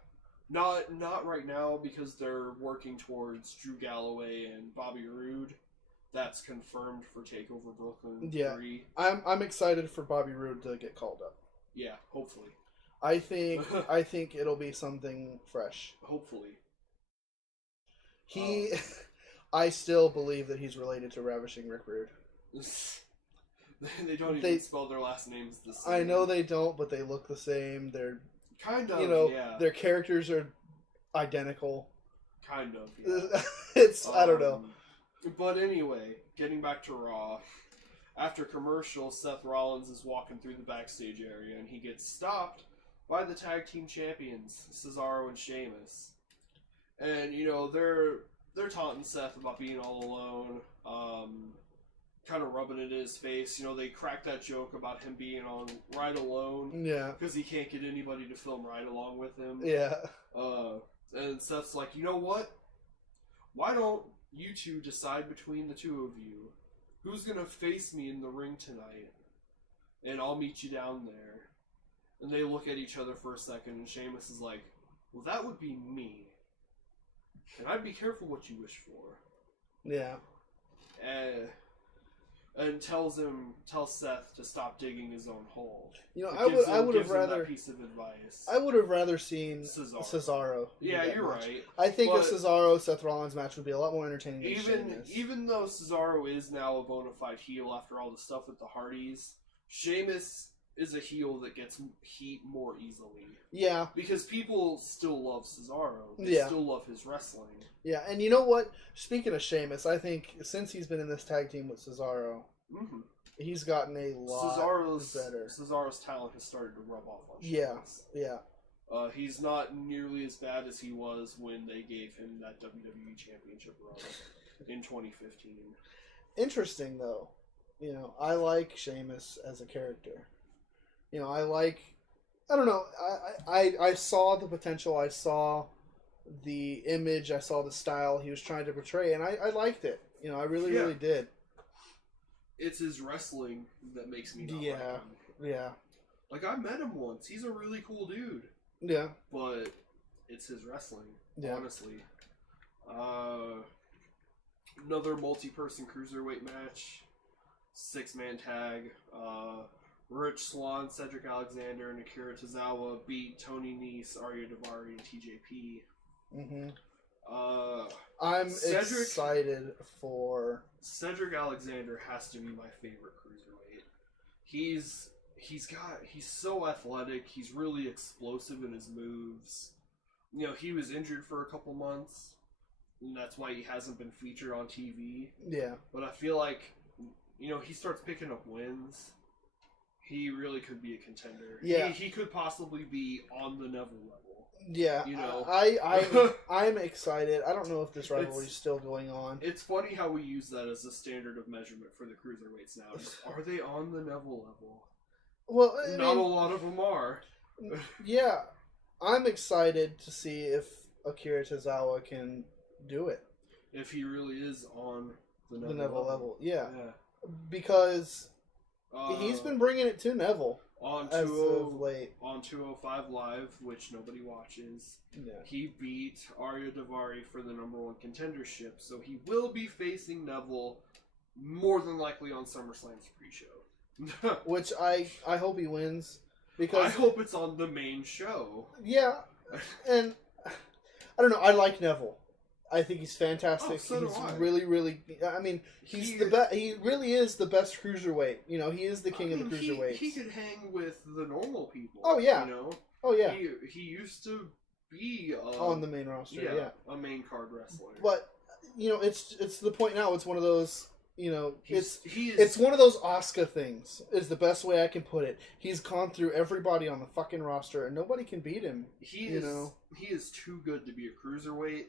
Not right now, because they're working towards Drew Galloway and Bobby Roode. That's confirmed for TakeOver Brooklyn 3. I'm excited for Bobby Roode to get called up. Yeah, hopefully. I think it'll be something fresh. Hopefully. I still believe that he's related to Ravishing Rick Rude. They don't even spell their last names the same. I know they don't, but they look the same. They're kind of, their characters are identical. Kind of, yeah. I don't know. But anyway, getting back to Raw. After commercial, Seth Rollins is walking through the backstage area, and he gets stopped by the tag team champions, Cesaro and Sheamus. And, they're taunting Seth about being all alone, kind of rubbing it in his face. They crack that joke about him being on Ride Alone. Yeah. Because he can't get anybody to film Ride Along with him. Yeah. And Seth's like, you know what? Why don't you two decide between the two of you who's going to face me in the ring tonight? And I'll meet you down there. And they look at each other for a second, and Sheamus is like, well, that would be me. And I'd be careful what you wish for. Yeah. And tells Seth to stop digging his own hole. I would have rather that piece of advice. I would have rather seen Cesaro. Yeah, you're right. I think a Cesaro Seth Rollins match would be a lot more entertaining than Sheamus. Even though Cesaro is now a bona fide heel after all the stuff with the Hardys, Sheamus is a heel that gets heat more easily. Yeah. Because people still love Cesaro. They still love his wrestling. Yeah, and you know what? Speaking of Sheamus, I think since he's been in this tag team with Cesaro, he's gotten a lot better. Cesaro's talent has started to rub off on Sheamus. Yeah. He's not nearly as bad as he was when they gave him that WWE Championship run in 2015. Interesting, though. I like Sheamus as a character. I don't know. I saw the potential. I saw the image. I saw the style he was trying to portray, and I liked it. I really, really did. It's his wrestling that makes me not like him. Yeah. Like, I met him once. He's a really cool dude. Yeah. But it's his wrestling, honestly. Another multi-person cruiserweight match. 6-man tag. Rich Swann, Cedric Alexander, and Akira Tozawa beat Tony Nese, Arya Daivari, and TJP. I'm excited for... Cedric Alexander has to be my favorite cruiserweight. He's so athletic. He's really explosive in his moves. He was injured for a couple months, and that's why he hasn't been featured on TV. Yeah. But I feel like, he starts picking up wins. He really could be a contender. Yeah. He could possibly be on the Neville level. Yeah. I'm excited. I don't know if this rivalry is still going on. It's funny how we use that as a standard of measurement for the cruiserweights now. Are they on the Neville level? Well, not a lot of them are. Yeah. I'm excited to see if Akira Tozawa can do it. If he really is on the Neville level. Yeah. Because... he's been bringing it to Neville. On as of late. On 205 Live, which nobody watches, he beat Arya Davari for the #1 contendership, so he will be facing Neville more than likely on SummerSlam's pre-show. Which I hope he wins. Because I hope it's on the main show. Yeah, and I don't know, I like Neville. I think he's fantastic. Oh, so do I. Really, really. I mean, he's the best. He really is the best cruiserweight. You know, he is the king of the cruiserweights. He could hang with the normal people. Oh yeah. You know. Oh yeah. He used to be on the main roster. Yeah, a main card wrestler. But you know, it's the point now. It's one of those. You know, it's one of those Asuka things. Is the best way I can put it. He's gone through everybody on the fucking roster, and nobody can beat him. He is too good to be a cruiserweight.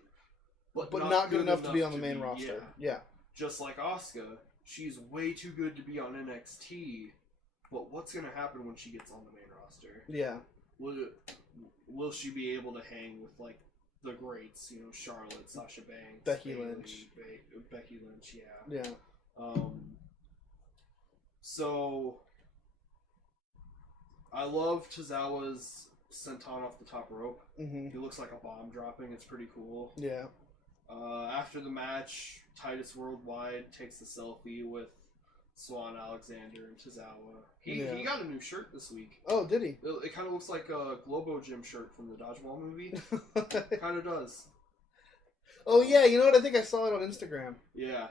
But not good enough to be on the main roster. Yeah. Just like Asuka, she's way too good to be on NXT. But what's going to happen when she gets on the main roster? Yeah. Will she be able to hang with like the greats? You know, Charlotte, Sasha Banks, Becky Lynch. Becky Lynch. Yeah. So I love Tozawa's senton off the top rope. Mm-hmm. He looks like a bomb dropping. It's pretty cool. Yeah. After the match, Titus Worldwide takes a selfie with Swan Alexander and Tozawa. He got a new shirt this week. Oh, did he? It kind of looks like a Globo Gym shirt from the Dodgeball movie. Kind of does. Oh yeah, you know what? I think I saw it on Instagram. Yeah.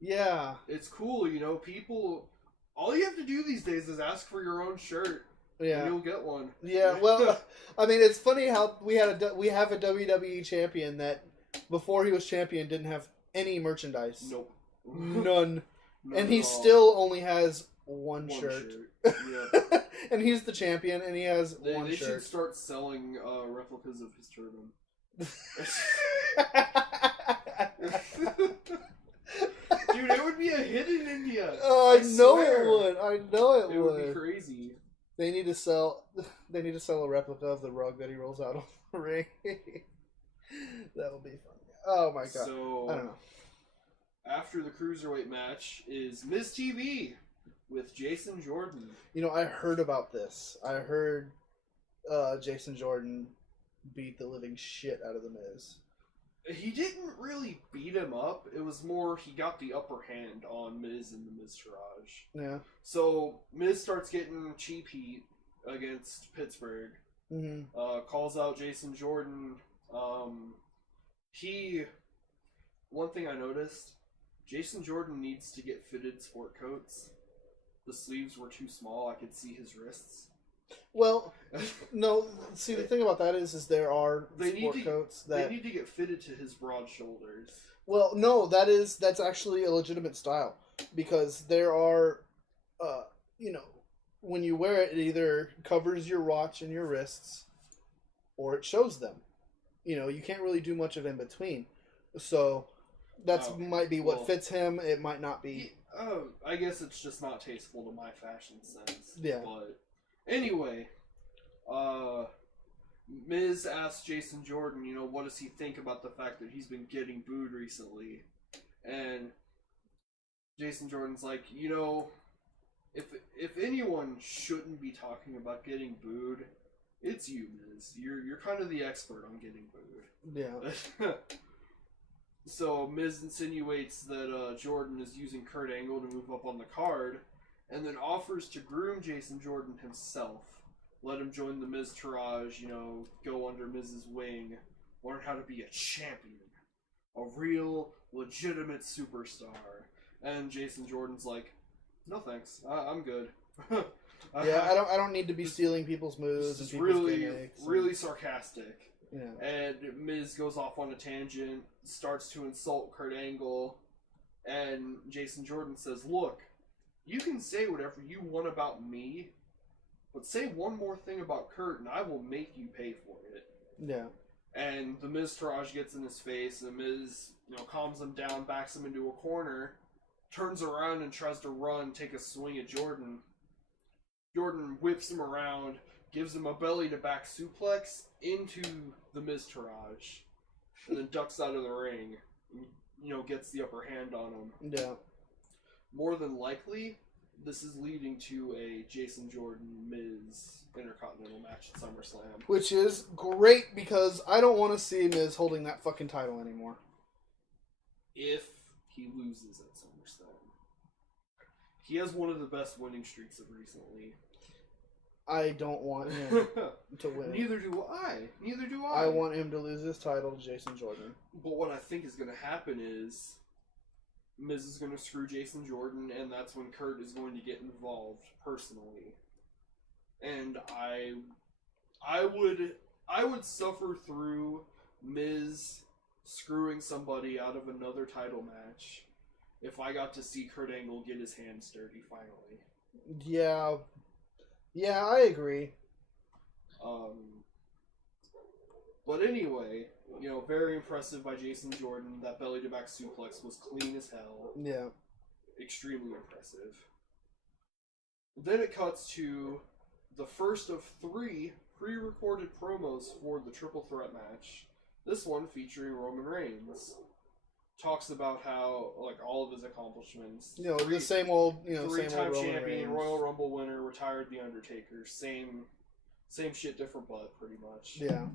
Yeah. It's cool, you know. People, all you have to do these days is ask for your own shirt. Yeah. And you'll get one. Yeah. Well, I mean, it's funny how we have a WWE champion that before he was champion didn't have any merchandise. Nope. None. And he still only has one shirt. Yeah. And he's the champion, and he has one they shirt. They should start selling replicas of his turban. Dude, it would be a hit in India. Oh, I know it would. I know it would. It would be crazy. They need to sell a replica of the rug that he rolls out on the ring. That would be fun. Oh my god. So, I don't know. After the cruiserweight match is Miz TV with Jason Jordan. You know, I heard about this. I heard Jason Jordan beat the living shit out of the Miz. He didn't really beat him up. It was more he got the upper hand on Miz and the Miztourage. Yeah. So Miz starts getting cheap heat against Pittsburgh. Mm-hmm. Calls out Jason Jordan. One thing I noticed, Jason Jordan needs to get fitted sport coats. The sleeves were too small. I could see his wrists. Well, no. See, the thing about that is there are sport coats that they need to get fitted to his broad shoulders. Well, no, that's actually a legitimate style because there are, you know, when you wear it, it either covers your watch and your wrists, or it shows them. You know, you can't really do much of in between. So that might be what fits him. It might not be. I guess it's just not tasteful to my fashion sense. Yeah. But anyway, Miz asked Jason Jordan, you know, what does he think about the fact that he's been getting booed recently? And Jason Jordan's like, you know, if anyone shouldn't be talking about getting booed, it's you, Miz. You're kind of the expert on getting booed. Yeah. So Miz insinuates that Jordan is using Kurt Angle to move up on the card, and then offers to groom Jason Jordan himself. Let him join the Miztourage, you know, go under Miz's wing, learn how to be a champion, a real, legitimate superstar. And Jason Jordan's like, no thanks, I'm good. Yeah, I don't need to be stealing people's moves and people's gimmicks. Really sarcastic. Yeah. And Miz goes off on a tangent, starts to insult Kurt Angle, and Jason Jordan says, look, you can say whatever you want about me, but say one more thing about Kurt and I will make you pay for it. Yeah. And the Miztourage gets in his face, and Miz, you know, calms him down, backs him into a corner, turns around and tries to run, take a swing at Jordan. Jordan whips him around, gives him a belly to back suplex into the Miztourage, and then ducks out of the ring. And, you know, gets the upper hand on him. Yeah. More than likely, this is leading to a Jason Jordan-Miz Intercontinental match at SummerSlam. Which is great because I don't want to see Miz holding that fucking title anymore. If he loses at SummerSlam. He has one of the best winning streaks of recently. I don't want him to win. Neither do I. I want him to lose his title to Jason Jordan. But what I think is going to happen is Miz is going to screw Jason Jordan, and that's when Kurt is going to get involved personally. And I would suffer through Miz screwing somebody out of another title match if I got to see Kurt Angle get his hands dirty finally. Yeah, I agree. But anyway, very impressive by Jason Jordan. That belly-to-back suplex was clean as hell. Yeah. Extremely impressive. Then it cuts to the first of 3 pre-recorded promos for the Triple Threat match. This one featuring Roman Reigns. Talks about how, all of his accomplishments. The same old, Three-time Roman champion, Reigns. Royal Rumble winner, retired The Undertaker. Same shit, different butt, pretty much. Yeah.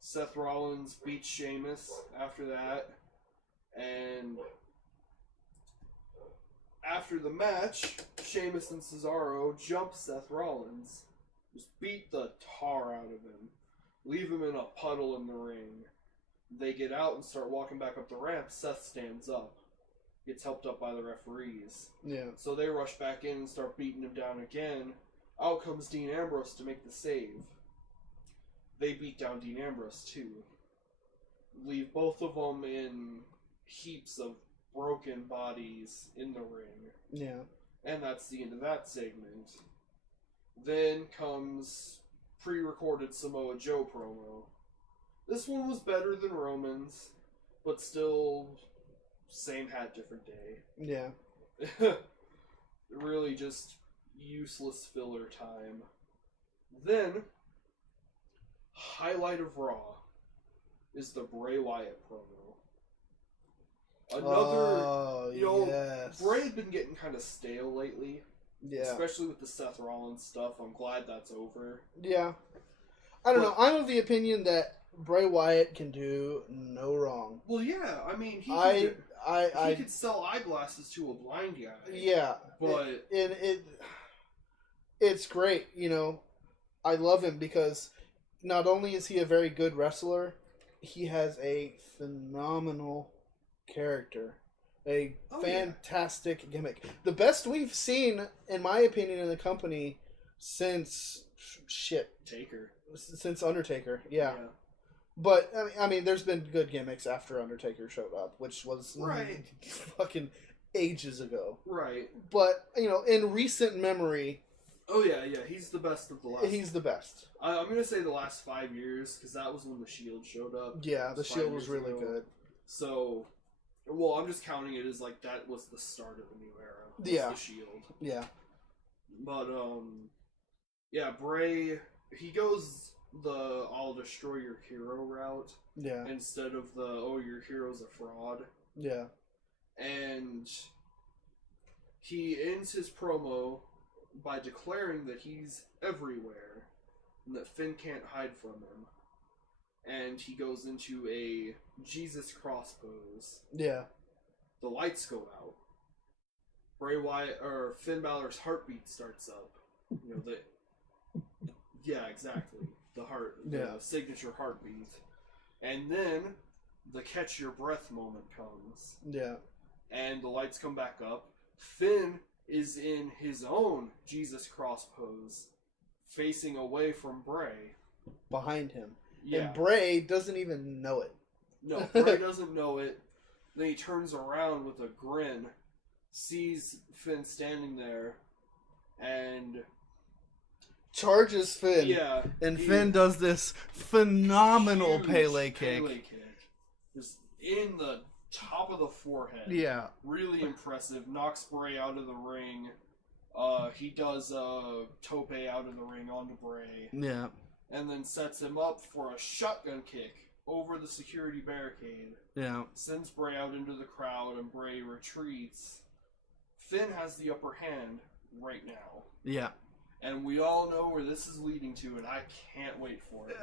Seth Rollins beats Sheamus after that. And after the match, Sheamus and Cesaro jump Seth Rollins. Just beat the tar out of him. Leave him in a puddle in the ring. They get out and start walking back up the ramp. Seth stands up. Gets helped up by the referees. Yeah. So they rush back in and start beating him down again. Out comes Dean Ambrose to make the save. They beat down Dean Ambrose too. Leave both of them in heaps of broken bodies in the ring. Yeah. And that's the end of that segment. Then comes pre-recorded Samoa Joe promo. This one was better than Roman's, but still same hat, different day. Yeah. Really just useless filler time. Then, highlight of Raw is the Bray Wyatt promo. Yes. Bray had been getting kind of stale lately. Yeah. Especially with the Seth Rollins stuff. I'm glad that's over. Yeah. I don't know. I'm of the opinion that Bray Wyatt can do no wrong. Well, yeah. I mean, he could sell eyeglasses to a blind guy. Yeah. But it's great. I love him because not only is he a very good wrestler, he has a phenomenal character. A fantastic gimmick. The best we've seen, in my opinion, in the company since Taker. Since Undertaker. Yeah. But I mean, there's been good gimmicks after Undertaker showed up, which was fucking ages ago. Right. But in recent memory. Oh yeah, he's the best of the last. He's the best. I'm gonna say the last 5 years because that was when the Shield showed up. Yeah, the Shield was really good. So, well, I'm just counting it as that was the start of a new era. Yeah. The Shield. Yeah. But yeah, Bray, he goes the "I'll destroy your hero" route. Yeah. Instead of the your hero's a fraud. Yeah. And he ends his promo by declaring that he's everywhere and that Finn can't hide from him. And he goes into a Jesus cross pose. Yeah. The lights go out. Finn Balor's heartbeat starts up. Yeah, exactly. The signature heartbeat. And then the catch your breath moment comes. Yeah. And the lights come back up. Finn is in his own Jesus cross pose, facing away from Bray. Behind him. Yeah. And Bray doesn't even know it. No, Bray doesn't know it. Then he turns around with a grin, sees Finn standing there, and charges Finn. Yeah. And Finn does this phenomenal Pele kick. Just in the top of the forehead. Yeah. Really impressive. Knocks Bray out of the ring. He does a tope out of the ring onto Bray. Yeah. And then sets him up for a shotgun kick over the security barricade. Yeah. Sends Bray out into the crowd and Bray retreats. Finn has the upper hand right now. Yeah. And we all know where this is leading to, and I can't wait for it.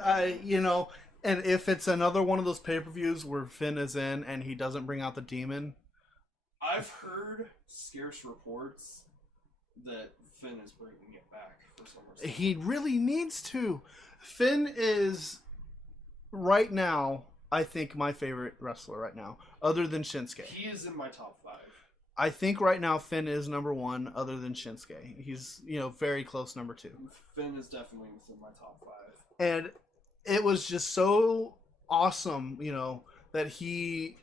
And if it's another one of those pay-per-views where Finn is in and he doesn't bring out the demon... I've heard scarce reports that Finn is bringing it back for SummerSlam. He really needs to. Finn is, right now, I think my favorite wrestler right now, other than Shinsuke. He is in my top 5. I think right now Finn is number 1, other than Shinsuke. He's, very close number 2. Finn is definitely within my top 5. And it was just so awesome, that he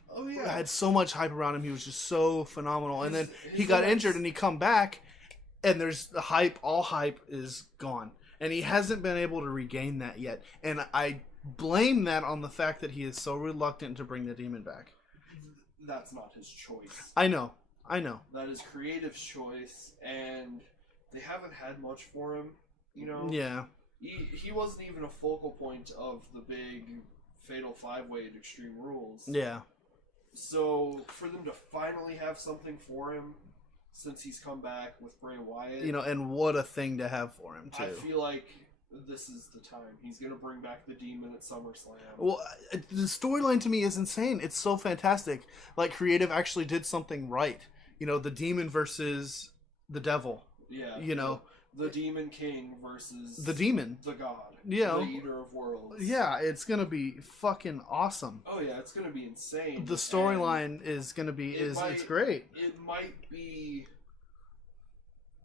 had so much hype around him. He was just so phenomenal. And then he got injured and he come back, and there's the hype. All hype is gone. And he hasn't been able to regain that yet. And I blame that on the fact that he is so reluctant to bring the demon back. That's not his choice. I know. That is creative choice, and they haven't had much for him, Yeah. He wasn't even a focal point of the big Fatal 5-Way at Extreme Rules. Yeah. So, for them to finally have something for him, since he's come back with Bray Wyatt... and what a thing to have for him, too. I feel like this is the time. He's going to bring back the demon at SummerSlam. Well, the storyline to me is insane. It's so fantastic. Like, creative actually did something right. The demon versus the devil. Yeah. The Demon King versus... the demon. The God. Yeah. The Eater of Worlds. Yeah, it's going to be fucking awesome. Oh, yeah, it's going to be insane. The storyline is going to be... It's great. It might be...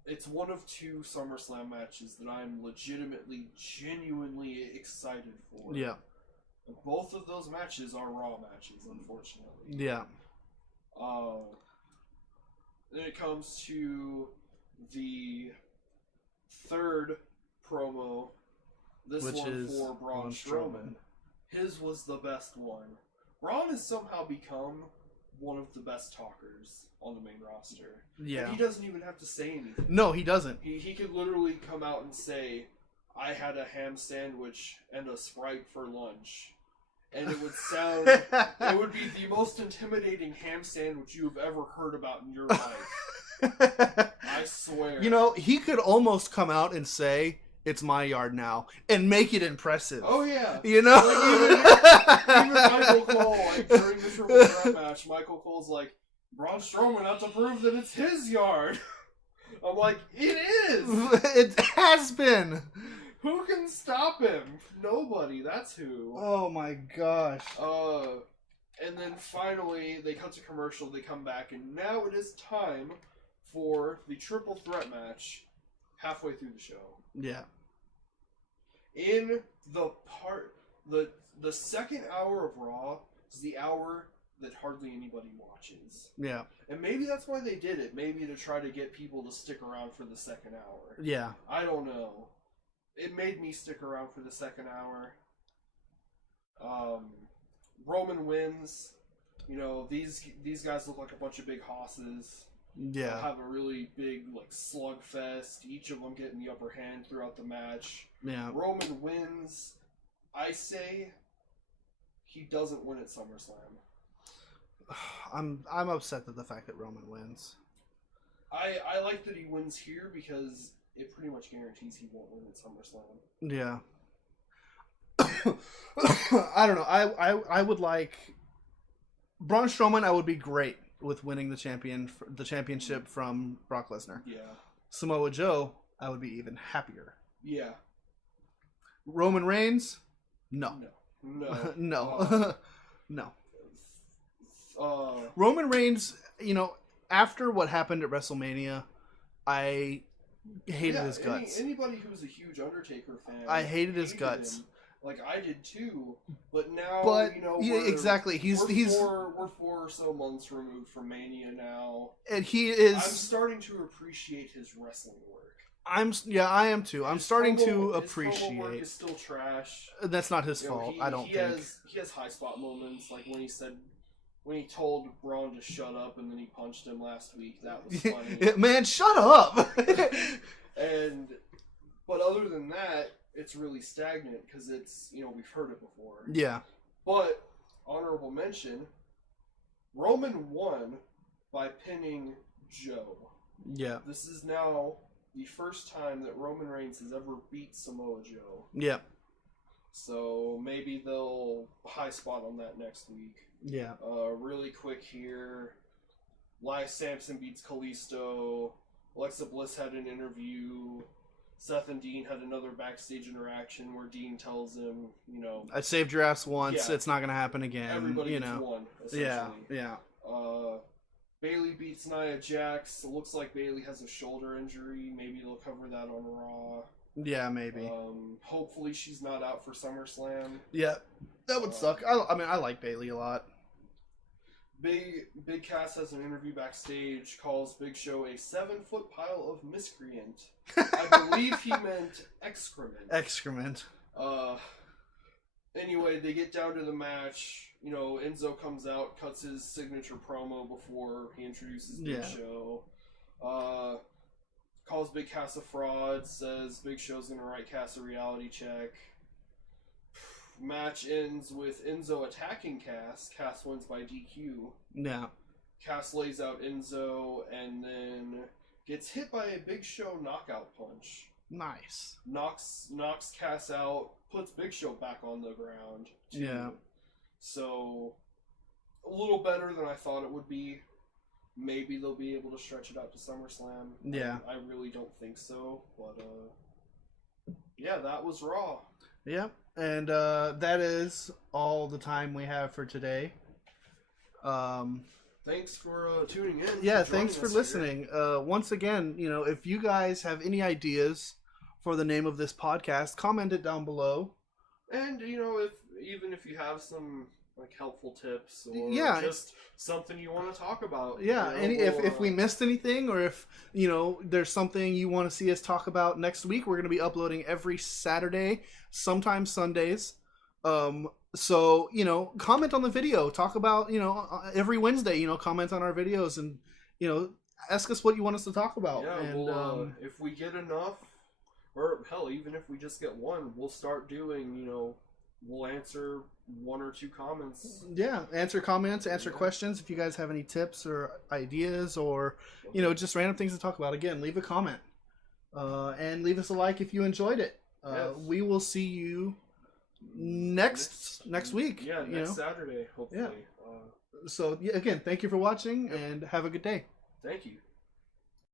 It's one of 2 SummerSlam matches that I'm legitimately, genuinely excited for. Yeah. Both of those matches are Raw matches, unfortunately. Yeah. Then it comes to the 3rd promo. Which one is for Braun Strowman. His was the best one. Braun has somehow become one of the best talkers on the main roster. Yeah. And he doesn't even have to say anything. No, he doesn't. He could literally come out and say, I had a ham sandwich and a Sprite for lunch. And it would sound... it would be the most intimidating ham sandwich you've ever heard about in your life. I swear. He could almost come out and say, it's my yard now, and make it impressive. Oh, yeah. Even Michael Cole, during the Triple Threat match, Michael Cole's like, Braun Strowman has to prove that it's his yard. I'm like, it is! It has been! Who can stop him? Nobody, that's who. Oh my gosh. And then finally, they cut to commercial, they come back, and now it is time for the Triple Threat match halfway through the show. Yeah. In the second hour of Raw is the hour that hardly anybody watches. Yeah. And maybe that's why they did it. Maybe to try to get people to stick around for the second hour. Yeah. I don't know. It made me stick around for the second hour. Roman wins. These guys look like a bunch of big hosses. Yeah. They'll have a really big slugfest. Each of them getting the upper hand throughout the match. Yeah. Roman wins. I say he doesn't win at SummerSlam. I'm upset at the fact that Roman wins. I like that he wins here because it pretty much guarantees he won't win at SummerSlam. Yeah. I don't know. I would like Braun Strowman. I would be great with winning the championship from Brock Lesnar. Yeah. Samoa Joe, I would be even happier. Yeah. Roman Reigns, no. No. No. Roman Reigns, after what happened at WrestleMania, I hated his guts. Anybody who's a huge Undertaker fan, I hated his guts. Him. Like I did too, but now exactly. We're 4 or so months removed from Mania now, and he is. I'm starting to appreciate his wrestling work. I am too. I'm starting to appreciate. His work is still trash. That's not his fault. I don't think. He has high spot moments, like when he told Braun to shut up and then he punched him last week. That was funny. Man, shut up. But other than that, it's really stagnant because it's, we've heard it before. Yeah. But, honorable mention, Roman won by pinning Joe. Yeah. This is now the first time that Roman Reigns has ever beat Samoa Joe. Yeah. So maybe they'll high spot on that next week. Yeah. Really quick here. Elias Sampson beats Kalisto. Alexa Bliss had an interview. Seth and Dean had another backstage interaction where Dean tells him, you know, I saved your ass once. Yeah. It's not gonna happen again. everybody you gets know. one, essentially. Yeah. Bailey beats Nia Jax. It looks like Bailey has a shoulder injury. Maybe they'll cover that on Raw. Yeah. Maybe. Hopefully she's not out for SummerSlam. Yeah. That would suck. I mean, I like Bailey a lot. Big Cass has an interview backstage, calls Big Show a 7-foot pile of miscreant. I believe he meant excrement. Excrement. Anyway, they get down to the match. You know, Enzo comes out, cuts his signature promo before he introduces Big Show. Calls Big Cass a fraud, says Big Show's gonna write Cass a reality check. Match ends with Enzo attacking Cass. Cass wins by DQ. Yeah. Cass lays out Enzo and then gets hit by a Big Show knockout punch. Nice. Knocks Cass out, puts Big Show back on the ground. Too. Yeah. So, a little better than I thought it would be. Maybe they'll be able to stretch it out to SummerSlam. Yeah. I really don't think so. But, yeah, that was Raw. Yep. And that is all the time we have for today. Thanks for tuning in. Yeah, thanks for listening. Once again, you know, if you guys have any ideas for the name of this podcast, comment it down below. And, you know, even if you have some like helpful tips or just something you want to talk about. Yeah, you know, if we missed anything, or if, you know, there's something you want to see us talk about next week, we're going to be uploading every Saturday, sometimes Sundays. So, you know, comment on the video, talk about, you know, every Wednesday, you know, comment on our videos and, you know, ask us what you want us to talk about. Yeah, and, if we get enough, or hell, even if we just get one, we'll start doing, you know, we'll answer 1 or 2 comments. Yeah, answer comments, answer questions. If you guys have any tips or ideas or, you know, just random things to talk about, again, leave a comment. And leave us a like if you enjoyed it. Yes. We will see you next week. Yeah, next Saturday, hopefully. Yeah. So, yeah, again, thank you for watching and have a good day. Thank you.